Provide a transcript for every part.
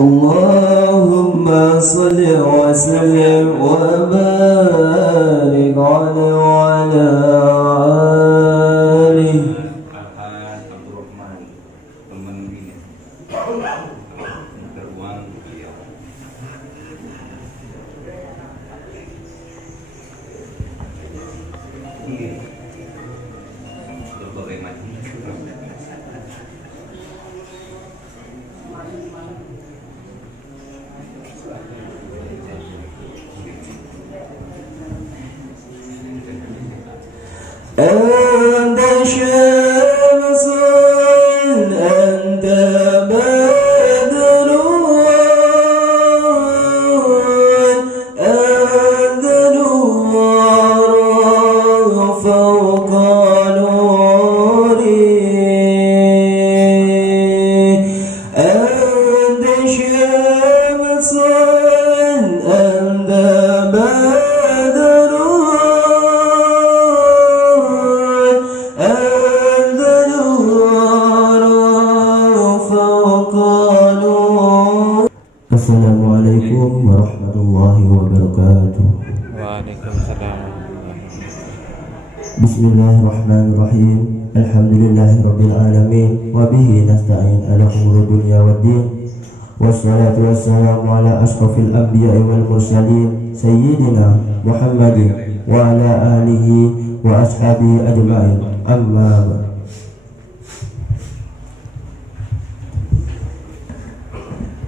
اللهم صل وسلم وبارك على وعلى آله. أنت شمس أنت بدر أنت نور فوق نوري أنت شمس أنت بدر Assalamualaikum warahmatullahi wabarakatuh. Waalaikumsalam. Bismillahirrahmanirrahim. Alhamdulillahirabbil alamin wa bihi nasta'in ala umuri dunya waddin. Wassalatu wassalamu ala asyrafil anbiya'i wal mursalin sayyidina Muhammadin wa ala alihi wa ashabihi ajma'in. Amma ba'd.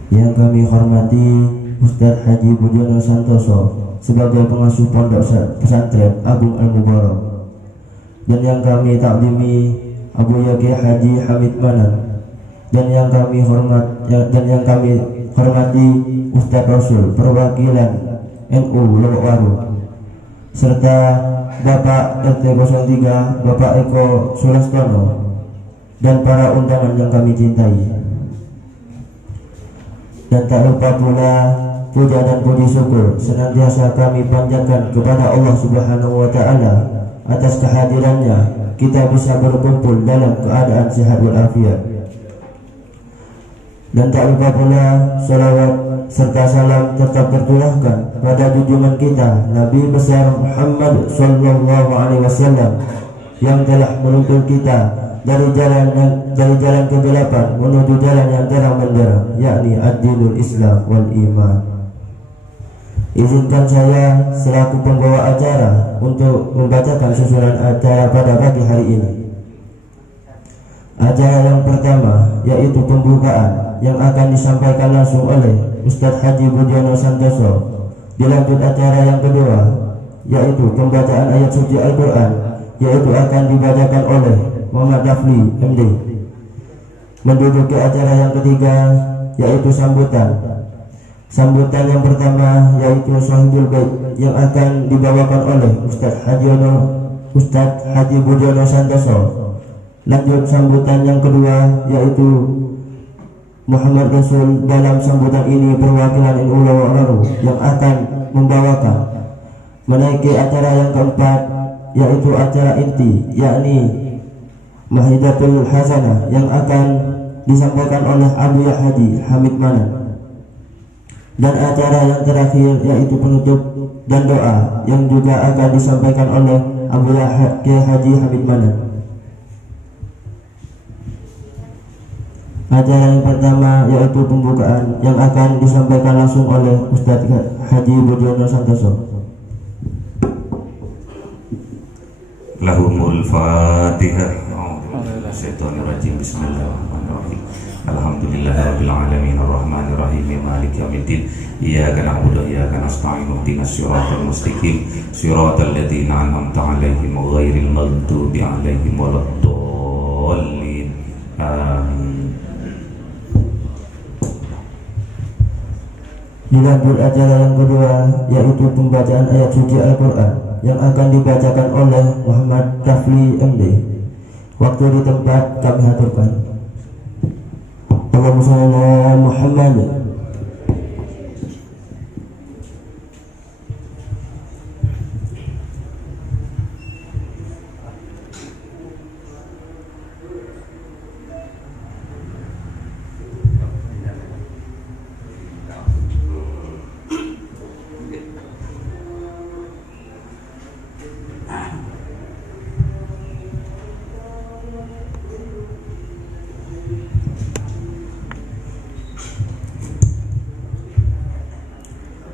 Yang kami hormati Ustadz Haji Budiono Santoso sebagai pengasuh pondok pesantren Agung Al-Mubarak, dan yang kami taklimi Abu Yaqi Haji Hamid Manan, dan yang kami hormati Ustadz Rasul perwakilan NU Lubuk Waru, serta Bapak RT 03 Bapak Eko Sulastono, dan para undangan yang kami cintai. Dan tak lupa pula puja dan puji syukur senantiasa kami panjatkan kepada Allah Subhanahu wa Ta'ala atas kehadirannya kita bisa berkumpul dalam keadaan sehat walafiat. Dan tak lupa pula salawat serta salam tetap tercurahkan pada junjungan kita Nabi besar Muhammad sallallahu alaihi wasallam yang telah menuntun kita dari jalan kegelapan menuju jalan yang terang benderang, yakni ad-dinul Islam wal iman. Izinkan saya selaku pembawa acara untuk membacakan susunan acara pada pagi hari ini. Acara yang pertama yaitu pembukaan yang akan disampaikan langsung oleh Ustadz Haji Budiono Santoso. Dilanjut acara yang kedua yaitu pembacaan ayat suci Al-Quran, yaitu akan dibacakan oleh Muhammad Dafli MD. Menduduki acara yang ketiga yaitu sambutan. Sambutan yang pertama yaitu Sahibul Bait yang akan dibawakan oleh Ustadz Haji Budiono Santoso. Lanjut sambutan yang kedua yaitu Muhammad Rasul. Dalam sambutan ini perwakilan NU Lubuk Waru yang akan membawakan. Menaiki acara yang keempat yaitu acara inti, yakni Mahidatul Hasanah yang akan disampaikan oleh Abu Haji Hamid Manan. Dan acara yang terakhir yaitu penutup dan doa yang juga akan disampaikan oleh Abu Haji Hamid Manan. Acara yang pertama yaitu pembukaan yang akan disampaikan langsung oleh Ustadz Haji Budiono Santoso. Lahumul Fatihah. Bismillahirrahmanirrahim. Bismillahirrahmanirrahim. Alhamdulillahirabbil alamin arrahmanir rahim maliki yaumiddin. Iyyaka na'budu wa iyyaka nasta'in ihdinas siratal mustaqim siratal ladzina an'amta 'alaihim ghairil maghdubi 'alaihim waladdallin. Amin. Dilanjut acara yang kedua yaitu pembacaan ayat suci Al-Quran yang akan dibacakan oleh Muhammad Dafli MD. Waktu di tempat kami aturkan. Allahumma shalli ala Muhammad.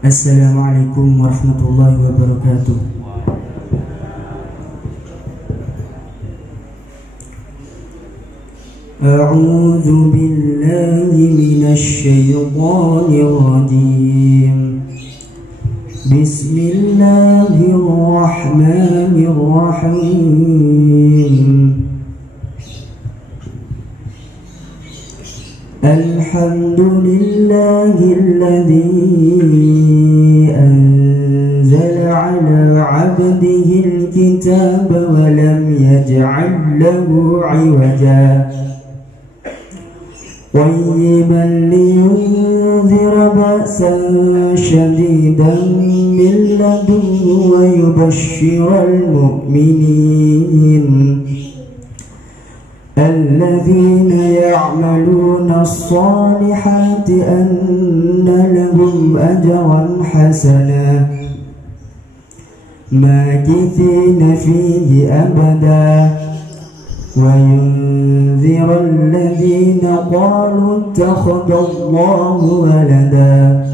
Assalamualaikum warahmatullahi wabarakatuh. A'udzu billahi minasy syaithanir rajim. Bismillahirrahmanirrahim. Alhamdulillahilladzi anzala 'ala 'abdihil kitaba wa lam yaj'al lahu 'iwaja qayyiban liyunzira ba'san shadidan min ladunhu wa yubashshiral mu'minin الذين يعملون الصالحات أن لهم أجرا حسنا ماكثين فيه أبدا وينذر الذين قالوا اتخذ الله ولدا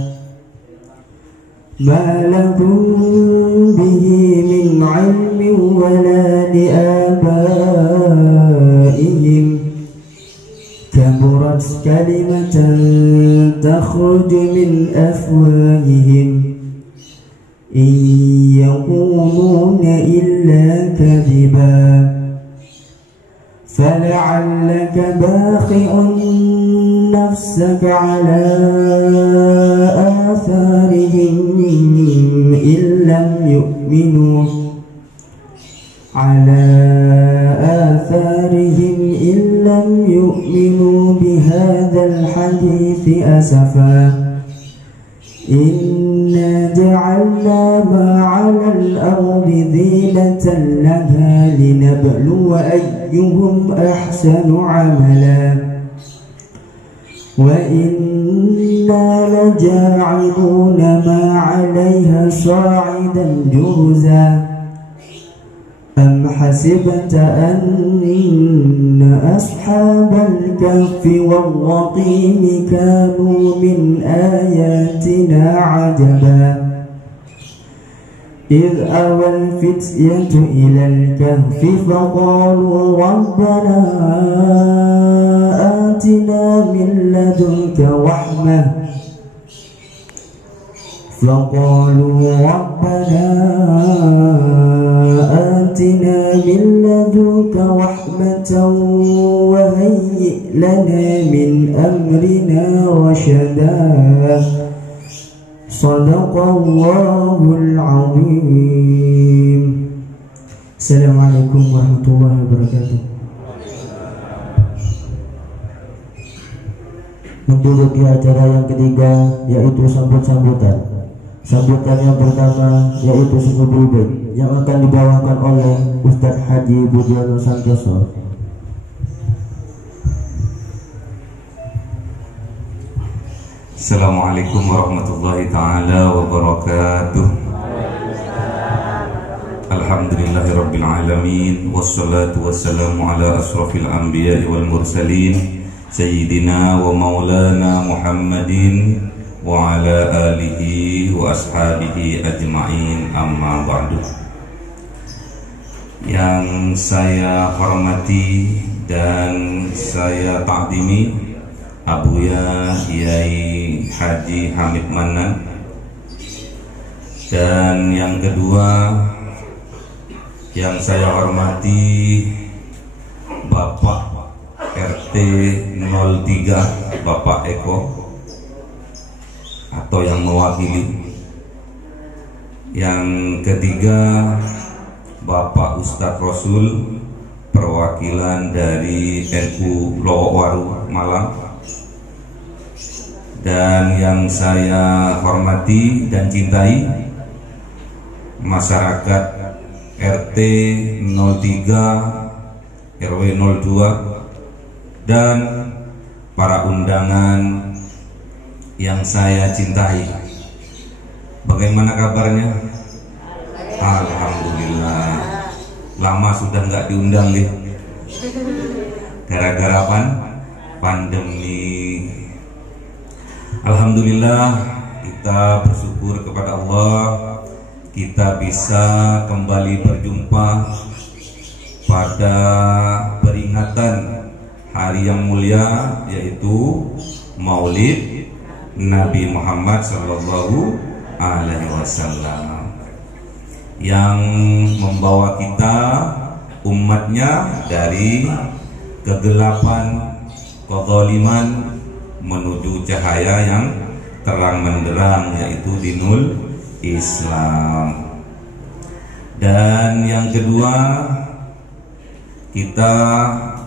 ما لهم به من علم ولا لآبائهم كبرت كلمة تخرج من أفواههم إن يقولون إلا كذبا فلعلك باخع نفسك على آثارهم إن لم يؤمنوا بهذا الحديث أسفا إنا جعلنا ما على الأرض زينة لها لنبلو أيهم أحسن عملا وإنا لجاعلون ما عليها صاعدا جرزا أم حسبت أن أصحاب الكهف والرقيم كانوا من آياتنا عجبا إذ أوى الفتية إلى الكهف فقالوا ربنا آتنا من لدنك رحمة وهيئ لنا من أمرنا رشدا صدق الله العظيم. Assalamualaikum warahmatullahi wabarakatuh. Menduduki acara yang ketiga yaitu sambutan. Sambutan yang pertama yaitu Sukubul Bait yang akan dibawakan oleh Ustadz Haji Budiono Santoso. Assalamualaikum warahmatullahi ta'ala wabarakatuh. Alhamdulillahirabbil alamin wassalatu wassalamu ala asrafil anbiya'i wal mursalin sayyidina wa maulana Muhammadin wa ala alihi wa ashabihi ajma'in, amma ba'du. Yang saya hormati dan saya takdimi Abuya Kiai Haji Hamid Manan, dan yang kedua yang saya hormati Bapak RT 03 Bapak Eko atau yang mewakili. Yang ketiga Bapak Ustadz Rasul perwakilan dari NU Lowowaru Malang. Dan yang saya hormati dan cintai masyarakat RT 03 RW 02 dan para undangan yang saya cintai. Bagaimana kabarnya? Alhamdulillah. Lama sudah nggak diundang nih. Gara-gara pandemi. Alhamdulillah kita bersyukur kepada Allah, kita bisa kembali berjumpa pada peringatan hari yang mulia, yaitu Maulid Nabi Muhammad Sallallahu Alaihi Wasallam, yang membawa kita umatnya dari kegelapan, kezaliman menuju cahaya yang terang benderang, yaitu dinul Islam. Dan yang kedua, kita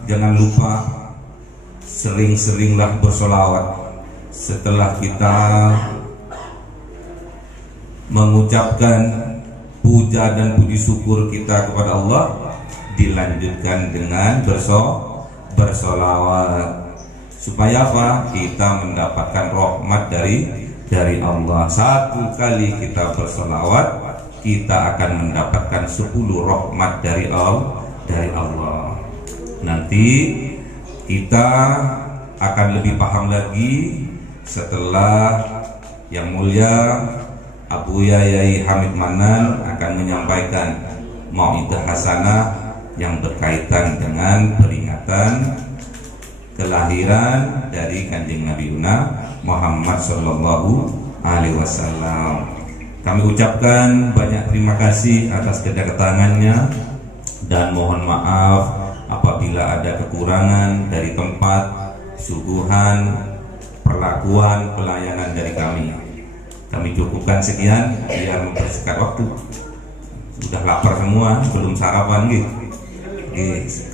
jangan lupa sering-seringlah bersolawat setelah kita mengucapkan puja dan puji syukur kita kepada Allah. Dilanjutkan dengan bersolawat. Supaya apa? Kita mendapatkan rahmat dari Allah. Satu kali kita bersolawat, kita akan mendapatkan 10 rahmat dari Allah. Nanti kita akan lebih paham lagi setelah yang mulia Abu Yayai Hamid Manan akan menyampaikan mau'idah hasanah yang berkaitan dengan peringatan kelahiran dari Kanjeng Nabi Muhammad Sallallahu Alaihi Wasallam. Kami ucapkan banyak terima kasih atas kedatangannya dan mohon maaf apabila ada kekurangan dari tempat, suguhan, perlakuan, pelayanan dari kami. Kami cukupkan sekian biar mempersingkat waktu. Sudah lapar semua, belum sarapan gitu.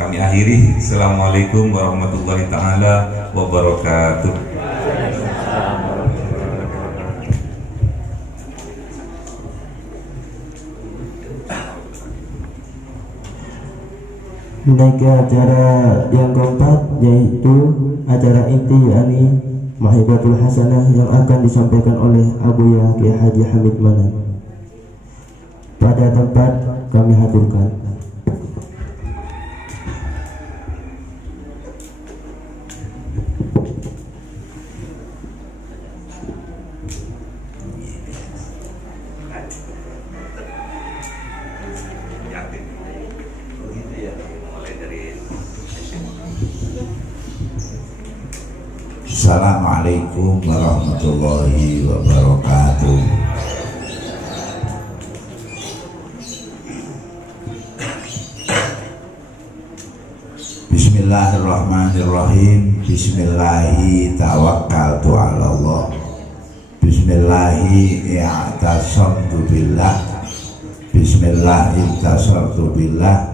Kami akhiri. Assalamualaikum warahmatullahi taala wabarakatuh. Menaiki acara yang keempat, yaitu acara inti, yakni Mau'idatul Hasanah, yang akan disampaikan oleh Abu Yahya Haji Hamid Manan. Pada tempat kami haturkan. Assalamualaikum warahmatullahi wabarakatuh. Bismillahirrahmanirrahim. Bismillahi tawakkaltu ala Allah. Bismillahi i'tasamtu billah. Bismillahi tasartu billah.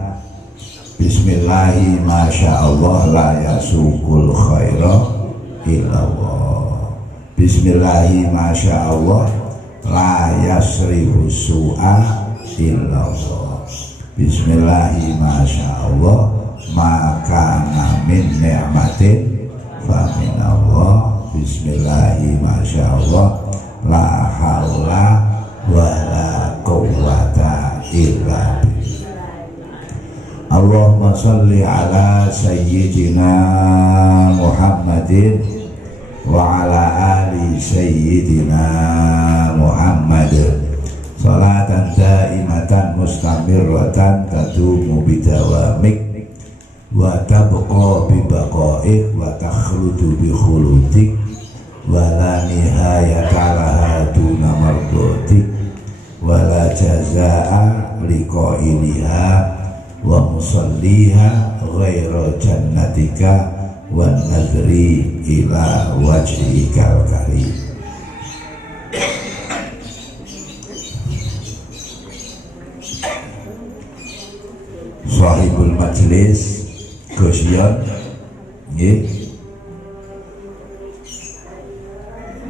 Bismillahi masyaallah la yasukul khairah illallah. Bismillahi masyaallah la yasrifu su'a illallah. Bismillahi masyaallah maka min ni'matin fa min Allah. Bismillahi masyaallah la haula wa la quwwata illa billah. Allahumma salli ala sayyidina Muhammadin wa ala ali sayyidina Muhammad salatan daimatan mustamirratan tadumu bidawamik wa tabqa bi baqaik wa takhludu bi khuludik wa la nihayata laha duna mardotik wa la jazaa liqailiha wa musalliha ghaira jannatika wa nadri ila wajhikal karim. Sahibul majlis Gosyon,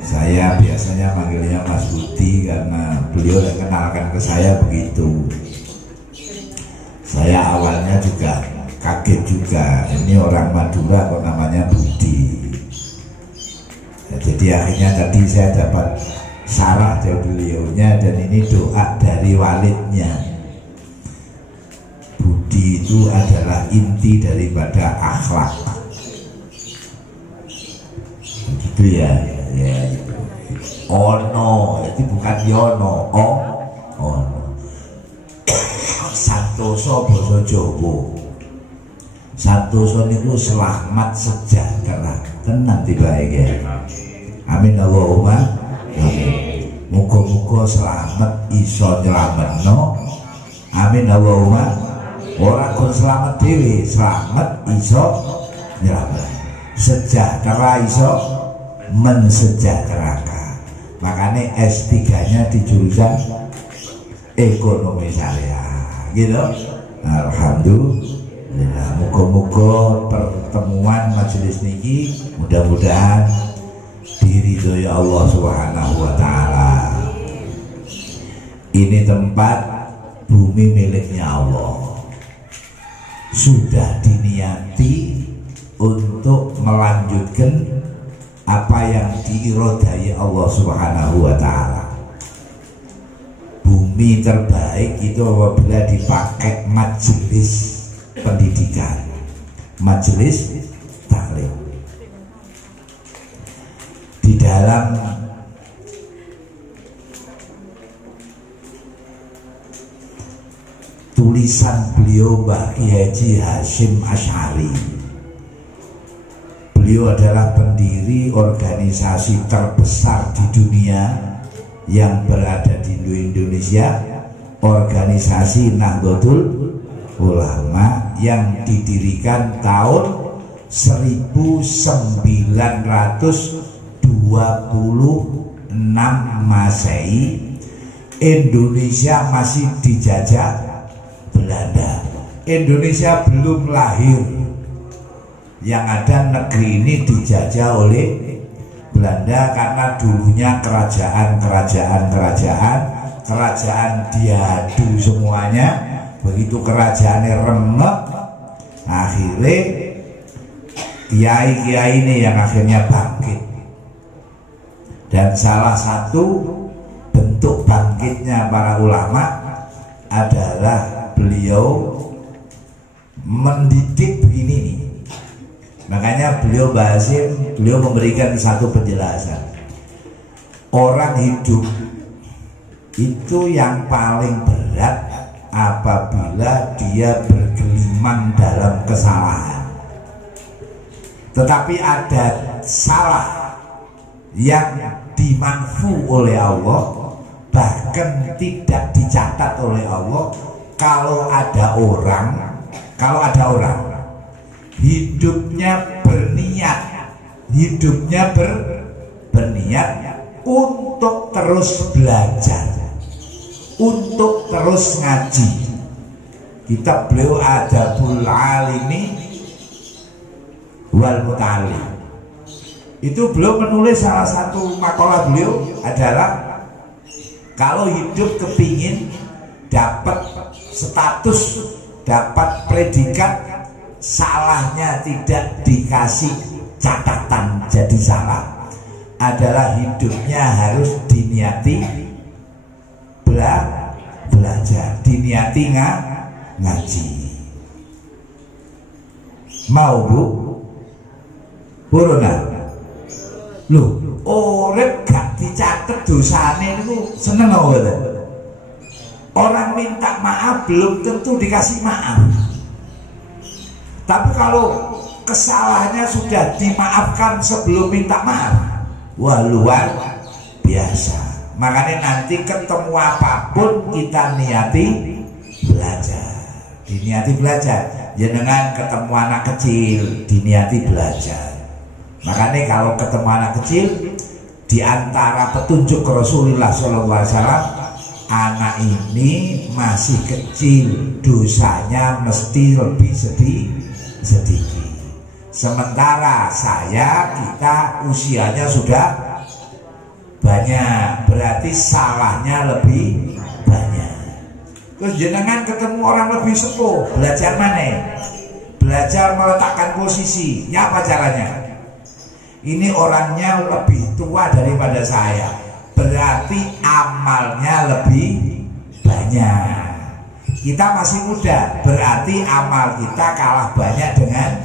saya biasanya manggilnya Mas Budi karena beliau yang kenalkan ke saya begitu. Saya awalnya juga kaget juga, ini orang Madura kok namanya Budi. Ya, jadi akhirnya tadi saya dapat sarah dari beliaunya, dan ini doa dari walidnya. Budi itu adalah inti daripada akhlak. Begitu ya, ya ono, jadi bukan yono, ono. Santoso basa Jawa. Santoso niku selamat sejahtera. Tenan tibae nggih. Amin Allahumma amin. Muga-muga selamat iso nyelametno. Amin Allahumma. Ora kon selamat dhewe, selamat iso nyelamet. Sejahtera iso mensejahterakan. Makanya S3-nya di jurusan ekonomi syariah. Gitu. Alhamdulillah. Muga-muga pertemuan majelis niki mudah-mudahan diridhoi Allah Subhanahu wa taala. Ini tempat bumi miliknya Allah. Sudah diniati untuk melanjutkan apa yang diirodai Allah Subhanahu wa taala. Bumi terbaik itu apabila dipakai majelis pendidikan, majelis taklim. Di dalam tulisan beliau Mbah Kiai Haji Hasyim Asy'ari, beliau adalah pendiri organisasi terbesar di dunia yang berada di Indonesia, organisasi Nahdlatul Ulama yang didirikan tahun 1926 Masehi. Indonesia masih dijajah Belanda. Indonesia belum lahir. Yang ada negeri ini dijajah oleh Belanda karena dulunya kerajaan diadu semuanya. Begitu kerajaannya remek, akhirnya kiai-kiai ini yang akhirnya bangkit. Dan salah satu bentuk bangkitnya para ulama adalah beliau mendidik begini nih. Makanya beliau memberikan satu penjelasan. Orang hidup itu yang paling berat apabila dia bergelimang dalam kesalahan. Tetapi ada salah yang dimampu oleh Allah, bahkan tidak dicatat oleh Allah. Kalau ada orang hidupnya berniat untuk terus belajar, untuk terus ngaji. Kitab beliau Adabul Alimi wal Muta'allim. Itu beliau menulis, salah satu makalah beliau adalah kalau hidup kepingin dapat status, dapat predikat, salahnya tidak dikasih catatan jadi salah, adalah hidupnya harus diniati belajar, diniati ngaji. Mau bu? Puruna? Loh, urip gak dicatet dosane niku seneng apa? Orang minta maaf belum tentu dikasih maaf. Tapi kalau kesalahannya sudah dimaafkan sebelum minta maaf, wah luar biasa. Makanya nanti ketemu apapun kita niati belajar, diniati belajar. Jangan ketemu anak kecil diniati belajar. Makanya kalau ketemu anak kecil, di antara petunjuk Rasulullah SAW, anak ini masih kecil, dosanya mesti lebih sedikit. Sementara kita usianya sudah banyak, berarti salahnya lebih banyak. Terus jenengan ketemu orang lebih sepuh, belajar mana? Belajar meletakkan posisi. Ya apa caranya? Ini orangnya lebih tua daripada saya, berarti amalnya lebih banyak. Kita masih muda, berarti amal kita kalah banyak dengan.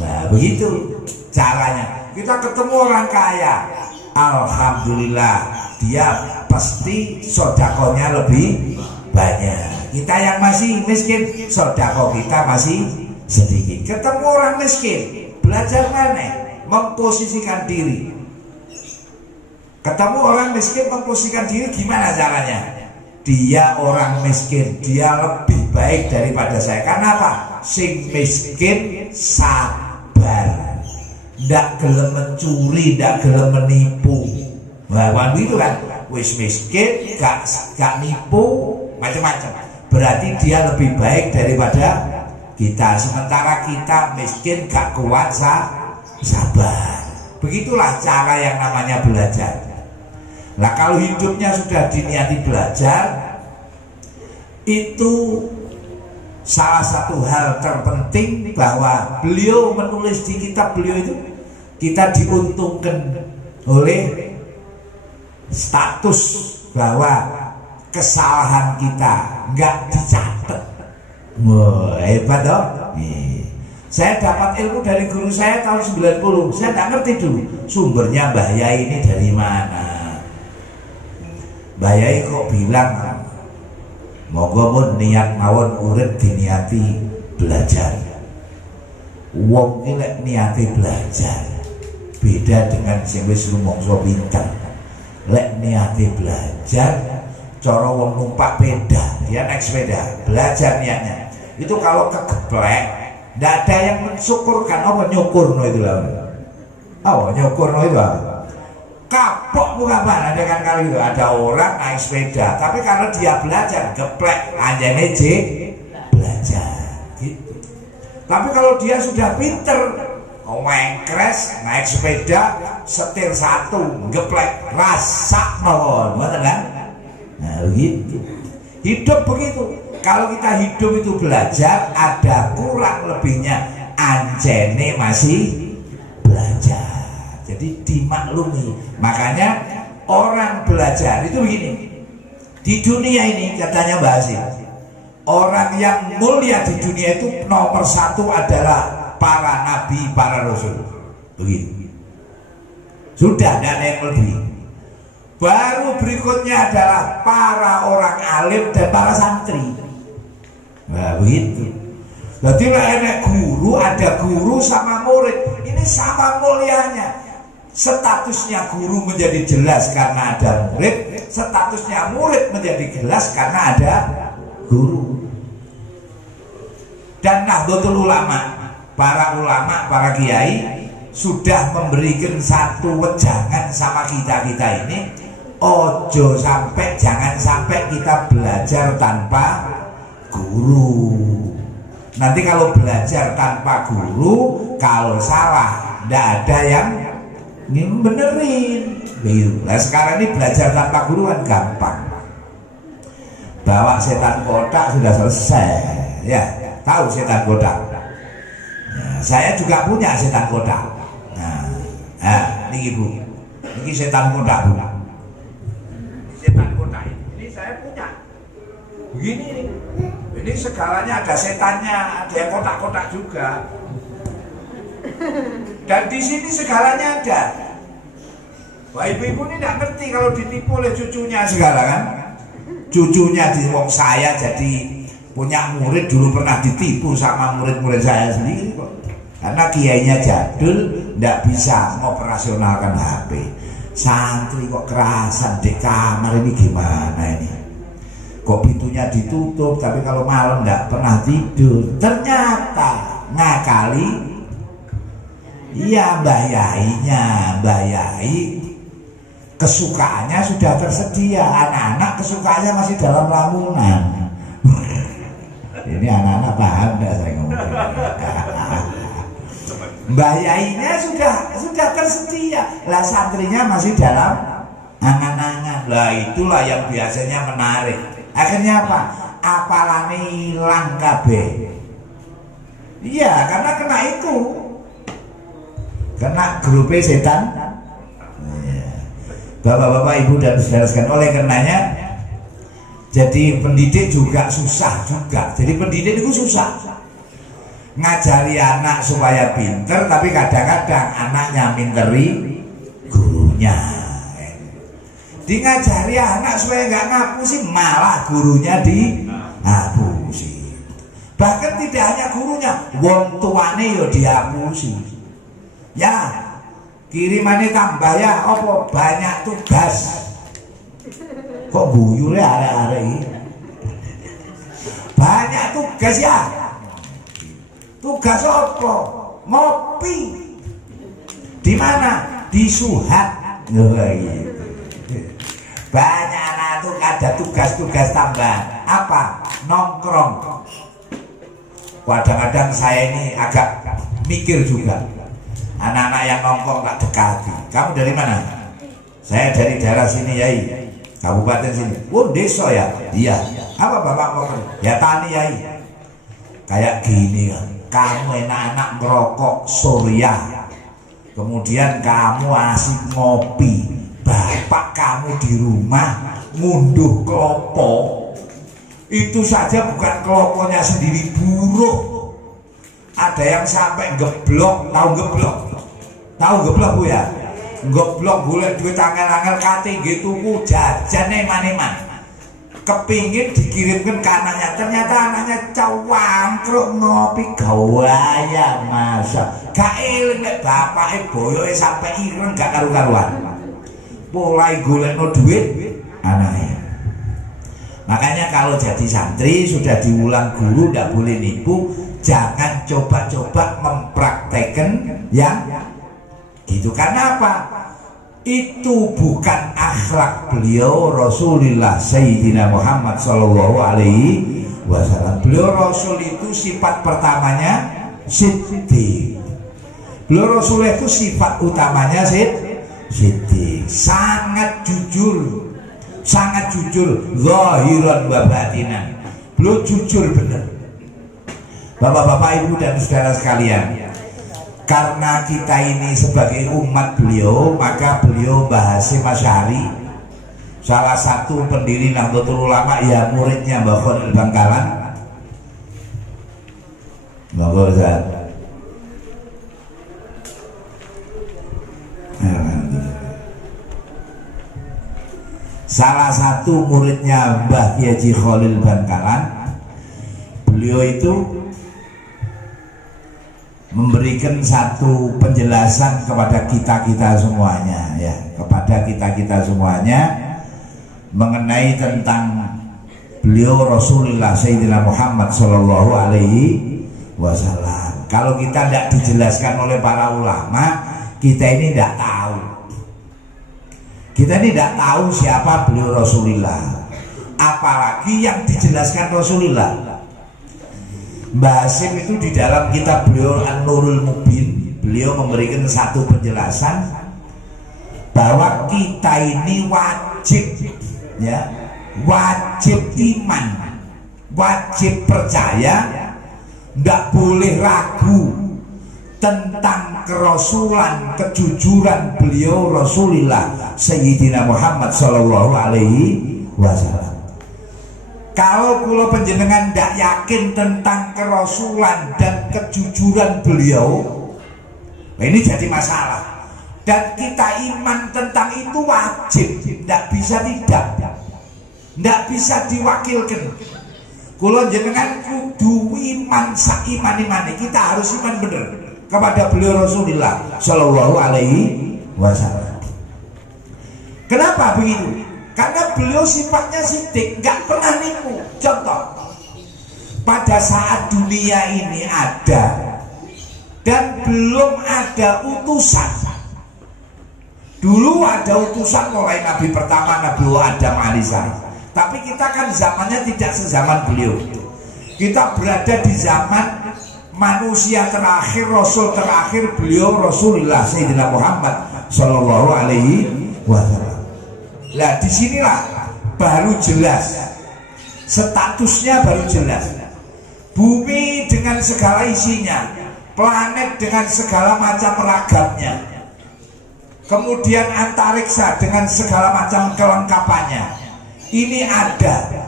Nah begitu caranya. Kita ketemu orang kaya, alhamdulillah dia pasti sodakonya lebih banyak. Kita yang masih miskin, sodako kita masih sedikit. Ketemu orang miskin, belajar mana? Memposisikan diri. Ketemu orang miskin, memposisikan diri, gimana caranya? Dia orang miskin, dia lebih baik daripada saya. Karena apa? Sing miskin sabar, ndak gelem mencuri, ndak gelem menipu. Nah, itu kan, wis miskin, gak nipu, macam-macam. Berarti dia lebih baik daripada kita. Sementara kita miskin, gak kuat sabar. Begitulah cara yang namanya belajar. Nah, kalau hidupnya sudah diniati belajar, itu salah satu hal terpenting bahwa beliau menulis di kitab beliau itu, kita diuntungkan oleh status bahwa kesalahan kita nggak dicatat. Wah, hebat dong. Saya dapat ilmu dari guru saya tahun 90. Saya nggak ngerti dulu sumbernya Mbah Yai ini dari mana. Mbah Yai kok bilang moga mun niat mawon urip diniati belajar. Wong iki lek niati belajar beda dengan sing wis rumangsa pinter. Lek niati belajar, cara wong numpak sepeda, dia naik sepeda, belajar niatnya. Itu kalau kegeplek, ndak ada yang mensyukurkan. Apa nyukurno itu lah? Oh, nyukurno itu apa? Kapok bukan mana dengan kali itu. Ada orang naik sepeda, tapi kalau dia belajar, geplek, anjane belajar. Gitu. Tapi kalau dia sudah pinter, wengkres, naik sepeda, setir satu, geplek, rasa mawon, betul kan? Nah, begitu. Hidup begitu. Kalau kita hidup itu belajar, ada kurang lebihnya, anjene masih belajar. Jadi dimaklumi. Makanya orang belajar itu begini. Di dunia ini katanya Mbak Asyik, orang yang mulia di dunia itu nomor satu adalah para nabi, para rasul. Begitu. Sudah, tidak ada yang lebih. Baru berikutnya adalah para orang alim dan para santri. Nah, begitu. Jadi ada guru sama murid. Ini sama mulianya. Statusnya guru menjadi jelas karena ada murid, statusnya murid menjadi jelas karena ada guru. Dan Nahdlatul Ulama, para ulama, para kiai sudah memberikan satu wejangan sama kita ini. Ojo sampai, jangan sampai kita belajar tanpa guru. Nanti kalau belajar tanpa guru, kalau salah, tidak ada yang benerin. Nah, sekarang ini belajar tanpa guru kan gampang. Bawa setan kotak sudah selesai. Ya, tahu setan kotak. Nah, saya juga punya setan kotak. Nah, ini ibu, ini setan kotak bu. Setan kotak ini saya punya. Begini nih. Ini segalanya ada setannya, ada yang kotak-kotak juga. Dan di sini segalanya ada. Wah, ibu-ibu ini tidak ngerti kalau ditipu oleh cucunya segala kan. Cucunya di wong saya jadi punya murid dulu pernah ditipu sama murid-murid saya sendiri kok. Karena kiainya jadul, tidak bisa mengoperasionalkan HP. Santri kok kerasan di kamar ini gimana ini? Kok pintunya ditutup, tapi kalau malam nggak pernah tidur. Ternyata ngakali, iya Mbah Yai kesukaannya sudah tersedia. Anak-anak kesukaannya masih dalam lamunan. Ini anak-anak paham nggak saya ngomong? Mbah Yainya sudah tersedia. Lah santrinya masih dalam angan-angan. Lah itulah yang biasanya menarik. Akhirnya apa? Apalane hilang kabeh. Iya, karena kena itu. Kena grup setan. Bapak-bapak, ibu dan saudara sekalian, oleh karenanya jadi pendidik juga susah juga. Jadi pendidik itu susah. Ngajari anak supaya pinter, tapi kadang-kadang anaknya minteri guru. gurunya. Di ngajari anak supaya nggak ngapusi, malah gurunya dihapusi. Bahkan tidak hanya gurunya, wong tuane yo dihapusi. Ya, kirimannya tambah ya, apa banyak tugas. Kok guyure arek-arek iki? Banyak tugas ya. Tugas apa? Ngopi. Di mana? Di Suhat. Banyak anak tuh ada tugas-tugas tambahan. Apa? Nongkrong. Kadang-kadang saya ini agak mikir juga. Anak-anak yang nongkrong tak dekati. Kamu dari mana? Saya dari daerah sini, Yai. Kabupaten sini. Oh, desa ya? Iya. Apa bapak mau? Ya tani, Yai. Kayak gini kan. Kamu enak-enak ngerokok Surya. Kemudian kamu asik ngopi. Bapak kamu di rumah ngunduh kelopo. Itu saja bukan keloponya sendiri, buruk. Ada yang sampai geblok. Tahu geblok? Tahu geblok Bu ya? Geblok boleh duit angel-angel kate gitu ku jajan eman-eman. Kepingin dikirimkan ke anaknya, ternyata anaknya cawangkruk ngopi gawaya masa. Gak eling nek bapake boyoke sampai ireng gak karu-karuan. Mulai golekno duit anaknya. Makanya kalau jadi santri sudah diulang guru tidak boleh nipu, jangan coba-coba mempraktekkan yang gitu. Karena apa? Itu bukan akhlak beliau Rasulullah Sayyidina Muhammad Sallallahu Alaihi Wasallam. Beliau Rasul itu sifat pertamanya siddiq. Beliau Rasul itu sifat utamanya siddiq, sangat jujur. Sangat jujur, zahiran wa batinan. Beliau jujur benar. Bapak-bapak, ibu dan saudara sekalian, karena kita ini sebagai umat beliau, maka beliau Mbah Hasyim Asy'ari, salah satu pendiri Nahdlatul Ulama, ya muridnya Mbah Khalil Bangkalan. Monggo Ustaz. Salah satu muridnya Mbah Haji Khalil Bangkalan, beliau itu memberikan satu penjelasan kepada kita semuanya, ya, kepada kita semuanya mengenai tentang beliau Rasulullah Sayyidina Muhammad Sallallahu Alaihi Wasallam. Kalau kita tidak dijelaskan oleh para ulama, kita ini tidak tahu. Kita ini tidak tahu siapa beliau Rasulullah, apalagi yang dijelaskan Rasulullah. Mbah Hasyim itu di dalam kitab beliau An-Nurul Mubin, beliau memberikan satu penjelasan bahwa kita ini wajib, ya, wajib iman, wajib percaya, tidak boleh ragu tentang kerasulan, kejujuran beliau Rasulullah Sayyidina Muhammad Sallallahu Alaihi Wasallam. Kalau kula panjenengan tidak yakin tentang kerasulan dan kejujuran beliau, ini jadi masalah. Dan kita iman tentang itu wajib, tidak bisa tidak bisa diwakilkan. Kula jenengan kudu iman sak iman-imane, kita harus iman bener kepada beliau Rasulullah Shallallahu Alaihi Wasallam. Kenapa begitu? Karena beliau sifatnya siddiq, nggak pernah nipu. Contoh, pada saat dunia ini ada dan belum ada utusan. Dulu ada utusan mulai Nabi pertama, Nabi Adam alaihissalam. Tapi kita kan zamannya tidak sezaman beliau. Kita berada di zaman manusia terakhir, Rasul terakhir, beliau Rasulullah Sayyidina Muhammad Sallallahu Alaihi Wasallam. Nah, disinilah baru jelas statusnya, baru jelas. Bumi dengan segala isinya, planet dengan segala macam ragamnya, kemudian antariksa dengan segala macam kelengkapannya, ini ada.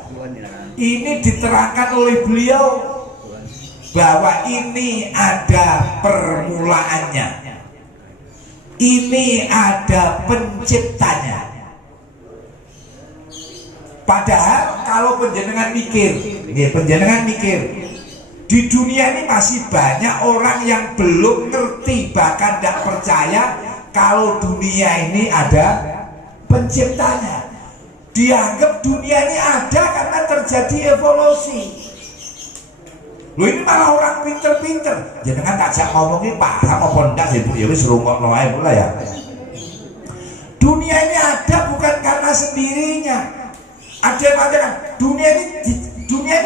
Ini diterangkan oleh beliau bahwa ini ada permulaannya. ini ada penciptanya. Padahal kalau penjenengan mikir, di dunia ini masih banyak orang yang belum ngerti, bahkan tidak percaya kalau dunia ini ada penciptanya. Dianggap dunia ini ada karena terjadi evolusi. Loh, ini malah orang pinter-pinter. Jangan tak ngomongin paham apa enggak sih, ya wis rungokno ae pula ya. Dunia ini ada bukan karena sendirinya. Ada yang mengatakan dunia ini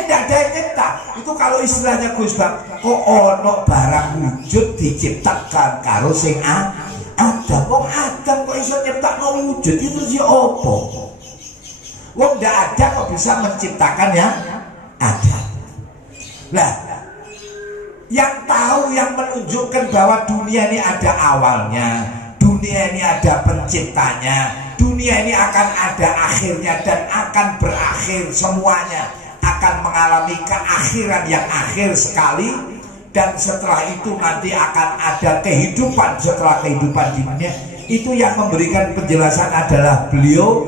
tidak ada yang nyipta. Itu kalau istilahnya Gus Bang, kok ono barang wujud diciptakan karo sing ada. Wong Adam kok iso nyiptakno wujud, itu sih opo? Wong ndak ada kok bisa menciptakan yang ada. Nah, yang tahu, yang menunjukkan bahwa dunia ini ada awalnya, dunia ini ada penciptanya, dunia ini akan ada akhirnya dan akan berakhir, semuanya akan mengalami keakhiran yang akhir sekali, dan setelah itu nanti akan ada kehidupan setelah kehidupan di dunia. Itu yang memberikan penjelasan adalah beliau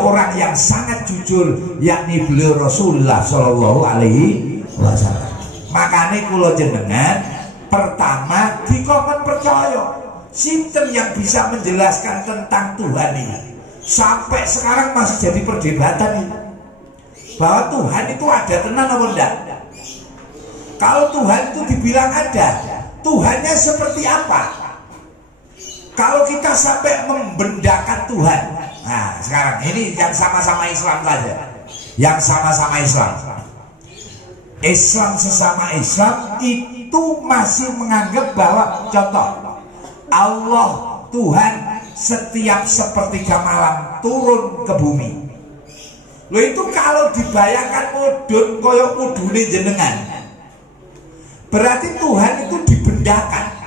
orang yang sangat jujur, yakni beliau Rasulullah Shallallahu Alaihi Wasallam. Makanya kula jenengan pertama dikongkon percaya sinten yang bisa menjelaskan tentang Tuhan ini. Sampai sekarang masih jadi perdebatan ini, bahwa Tuhan itu ada tenan apa enggak. Kalau Tuhan itu dibilang ada, Tuhannya seperti apa? Kalau kita sampai membendakan Tuhan, nah sekarang ini yang sama-sama Islam saja, yang sama-sama Islam sesama Islam itu masih menganggap bahwa contoh Allah Tuhan setiap sepertiga malam turun ke bumi. Loh, itu kalau dibayangkan mudun koyok mudune jenengan, berarti Tuhan itu dibendakan.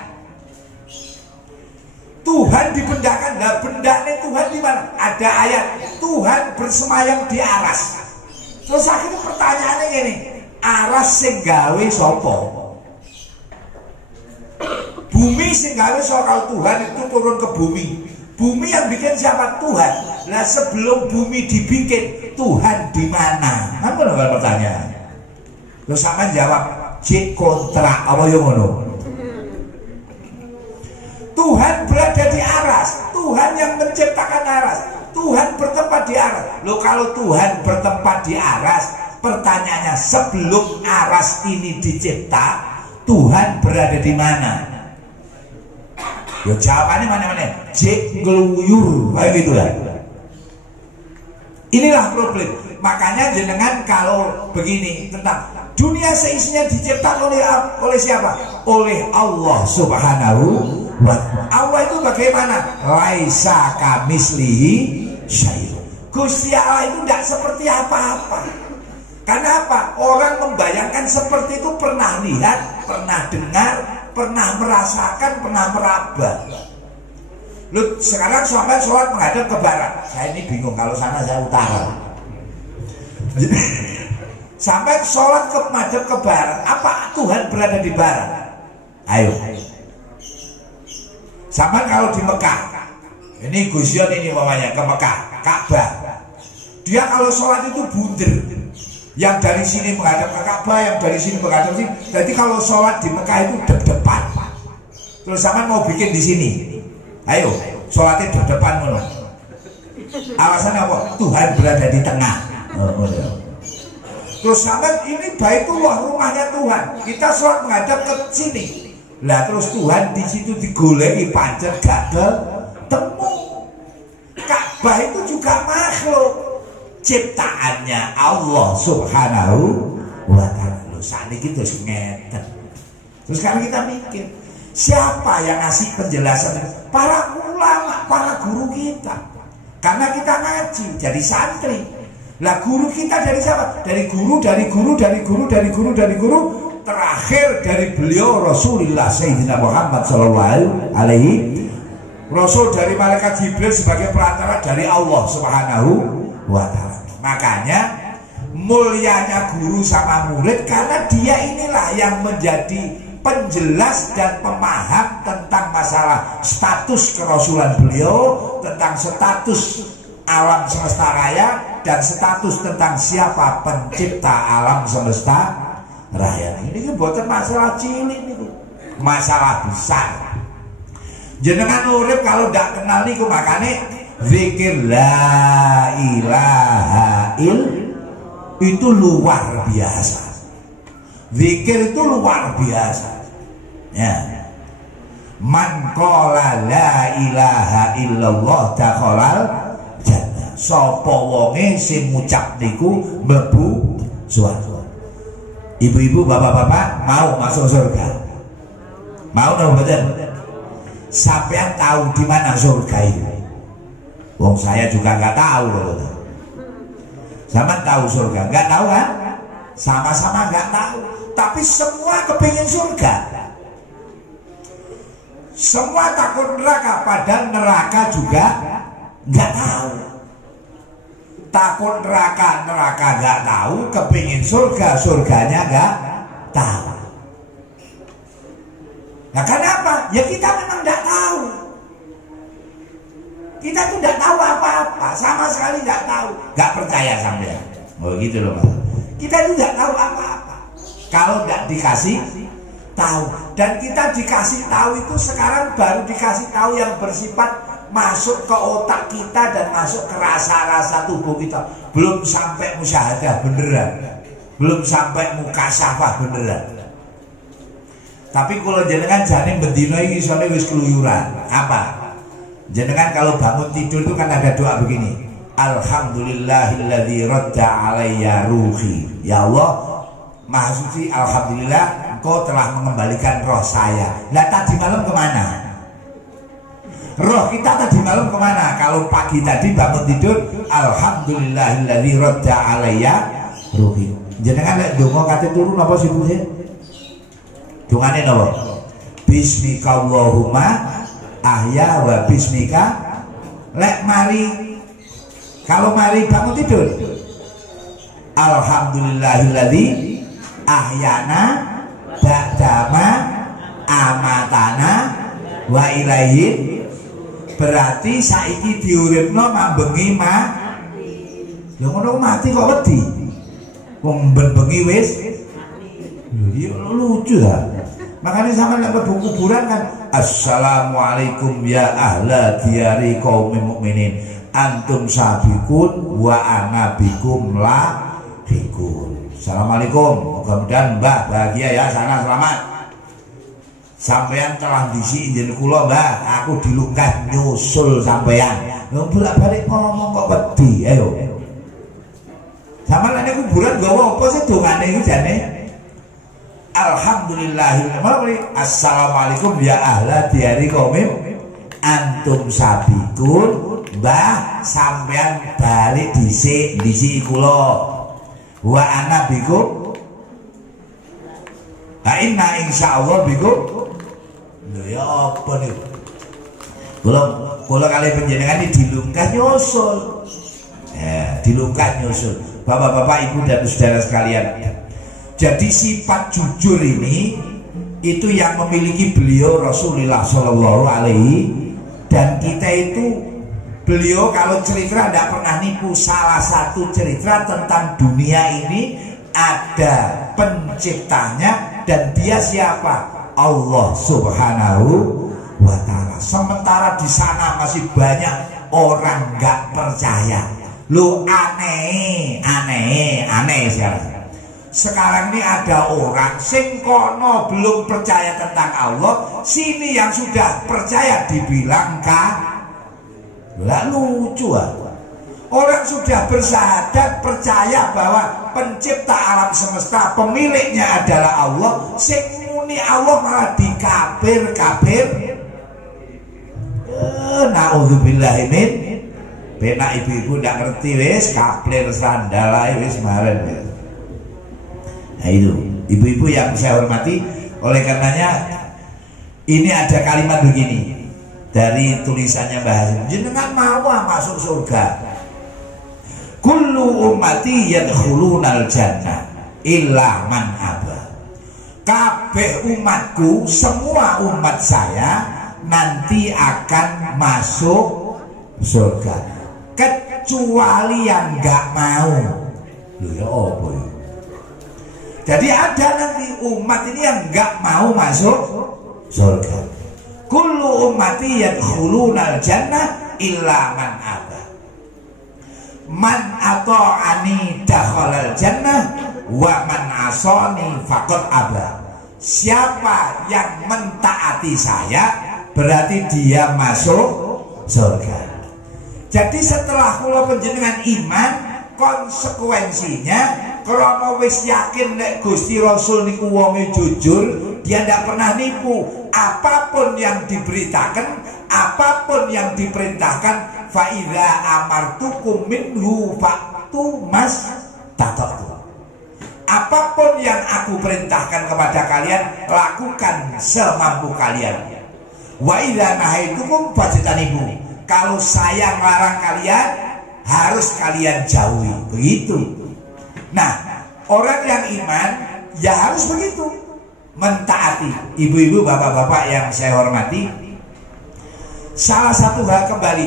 Tuhan dibendakan, nah bendanya Tuhan di mana? Ada ayat Tuhan bersemayam di aras. Terus akhirnya pertanyaannya gini, aras sing gawe sapa? Bumi sing gawe sapa? Kalau Tuhan itu turun ke bumi, bumi yang bikin siapa? Tuhan. Nah sebelum bumi dibikin, Tuhan di mana? Apa lho pertanyaan? Lo sama jawab J kontra apa yo ngono? Tuhan berada di aras, Tuhan yang menciptakan aras, Tuhan bertempat di aras. Loh, kalau Tuhan bertempat di aras, pertanyaannya sebelum aras ini dicipta, Tuhan berada di mana? Yo jawabannya mana-mana, J ngeluyur, kayak gitu lah. Inilah problem. Makanya jenengan kalau begini tentang dunia seisinya diciptakan oleh siapa? Oleh Allah Subhanahu wa ta'ala. Allah itu bagaimana? Laisa kamislihi syai'un. Gusti Allah itu tidak seperti apa-apa. Karena apa? Orang membayangkan seperti itu pernah lihat, pernah dengar, pernah merasakan, pernah meraba. Lu sekarang sampai sholat menghadap ke barat. Saya ini bingung, kalau sana saya utara. Sampai sholat menghadap ke barat, apa Tuhan berada di barat? Ayo. Sama kalau di Mekah, ini Gusion ini mamanya ke Mekah, Ka'bah. Dia kalau sholat itu bunder, yang dari sini menghadap ke Ka'bah, yang dari sini menghadap sini. Jadi kalau sholat di Mekah itu deg-depan. Terus sama mau bikin di sini, ayo sholatnya deg-depan dulu. Alasannya apa? Tuhan berada di tengah. Terus sama ini Baitullah, rumahnya Tuhan. Kita sholat menghadap ke sini. Lah terus Tuhan di situ digoleki pancen gak ketemu. Ka'bah itu juga makhluk ciptaannya Allah Subhanahu wa ta'ala. Saat ini kita ngeten. Terus sekarang kita mikir, siapa yang ngasih penjelasan? Para ulama, para guru kita. Karena kita ngaji jadi santri. Lah guru kita dari siapa? Dari guru, dari guru, dari guru, dari guru, dari guru. Terakhir dari beliau Rasulullah Sayyidina Muhammad Sallallahu Alaihi Rasul dari malaikat Jibril sebagai perantara dari Allah Subhanahu wa ta'ala. Makanya mulianya guru sama murid, karena dia inilah yang menjadi penjelas dan pemaham tentang masalah status kerasulan beliau, tentang status alam semesta raya, dan status tentang siapa pencipta alam semesta raya. Ini bukan masalah cilik, itu masalah besar. Jenengan urip kalau tidak kenal niku makane zikir la ilaha itu luar biasa. Zikir itu luar biasa. Ya. Man qala la ilaha illallah dakhalal jannah. Sapa wonge sing ngucap niku mlebu swarga. Ibu-ibu, bapak-bapak mau masuk surga? Mau napa mboten? Sampean tahu di mana surga itu? Wong saya juga nggak tahu loh. Sama tahu surga? Nggak tahu kan? Sama-sama nggak tahu. Tapi semua kepingin surga. Semua takut neraka, padahal neraka juga nggak tahu. Takut neraka nggak tahu, kepingin surganya nggak tahu. Nah kenapa? Ya kita memang nggak tahu. Kita tuh nggak tahu apa-apa, sama sekali nggak tahu. Nggak percaya sampai. Oh gitu loh Mas. Kita tuh nggak tahu apa-apa. Kalau nggak dikasih tahu, dan kita dikasih tahu itu sekarang baru dikasih tahu yang bersifat masuk ke otak kita dan masuk ke rasa-rasa tubuh kita. Belum sampai musyahadah beneran, belum sampai mukasyafah beneran. Tapi kalau jenengan jane bendino iki isone wis keluyuran. Apa? Jenengan kalau bangun tidur itu kan ada doa begini. Alhamdulillahilladzi radda alayya ruhi. Ya Allah, Maha Suci, alhamdulillah Engkau telah mengembalikan roh saya. Lah tadi malam kemana? Roh kita tadi malam kemana? Kalau pagi tadi bangun tidur, alhamdulillahilladzi radda alayya ruhi. Jenengan lek donga kate turu napa sih Bu? Dungane napa? Bismika Allahumma ahya wa bismika. Lek mari, kalau mari bangun tidur, alhamdulillahilladzi ahyana ba'dama amatana wa ilaihi. Berarti saiki diuripno mambengi mati. Lho ngono mati kok wedi? Wong bengi wis ya lucu lah. Makanya sama nek mlebu kuburan kan assalamualaikum ya ahla diyari qaumin mukminin antum sabikun wa ana bikum bikun. Assalamualaikum, mudah-mudahan Mbah bahagia ya, sana selamat. Sampean telah disi injen kula Mbah, aku dilungkah nyusul sampean. Wong bolak-balik ngomong kok wedi, ayo. Sama nek kuburan gawa apa sih dongane iki jane? Alhamdulillahirrahmanirrahim. Assalamualaikum ya ahla diyari qaumim antum sabikun. Mbah sampean balik dhisik kula. Wa ana bikum. Ha inna insyaallah bikum. Lho ya apa niku? Kula kali panjenengan iki dilungkah nyusul. Ya, dilungkah nyusul. Bapak-bapak, Ibu dan saudara sekalian. Jadi sifat jujur ini itu yang memiliki beliau Rasulullah Shallallahu Alaihi, dan kita itu beliau kalau cerita tidak pernah nipu. Salah satu cerita tentang dunia ini ada penciptanya dan dia siapa? Allah Subhanahu wa Ta'ala. Sementara di sana masih banyak orang nggak percaya. Lu aneh sekarang. Sekarang ini ada orang sing kono belum percaya tentang Allah, sini yang sudah percaya dibilang lah lucu ah. Orang sudah bersahadat percaya bahwa pencipta alam semesta pemiliknya adalah Allah, sing muni Allah malah dikabir-kabir. Naudzubillah min. Benak ibu-ibu ndak ngerti wis kaplir sandalai wis maren. Nah itu ibu-ibu yang saya hormati, oleh karenanya ini ada kalimat begini dari tulisannya Mbah Hasim. Jenengan mau masuk surga. Kullu ummati yadkhulunal jannah illa man aba. kabeh umatku, semua umat saya nanti akan masuk surga kecuali yang nggak mau. Loh ya apa ya? Jadi ada nanti umat ini yang nggak mau masuk surga. Kullu ummati yadkhulunal jannah illa man aba. Man ata'ani dakhalal jannah wa man asani faqad aba. Siapa yang mentaati saya berarti dia masuk surga. Jadi setelah kula panjenengan iman, konsekuensinya kalau wis yakin nek Gusti Rasul niku wonge jujur, dia ndak pernah nipu. Apapun yang diberitakan, apapun yang diperintahkan, fa idza amartukum minhu fa'tu mas tatatu. Apapun yang aku perintahkan kepada kalian, lakukan semampu kalian. Wa idza nahaitukum fajtanibu. Kalau saya melarang kalian, harus kalian jauhi. Begitu. Nah, orang yang iman ya harus begitu, mentaati. Ibu-ibu, bapak-bapak yang saya hormati, salah satu hal kembali,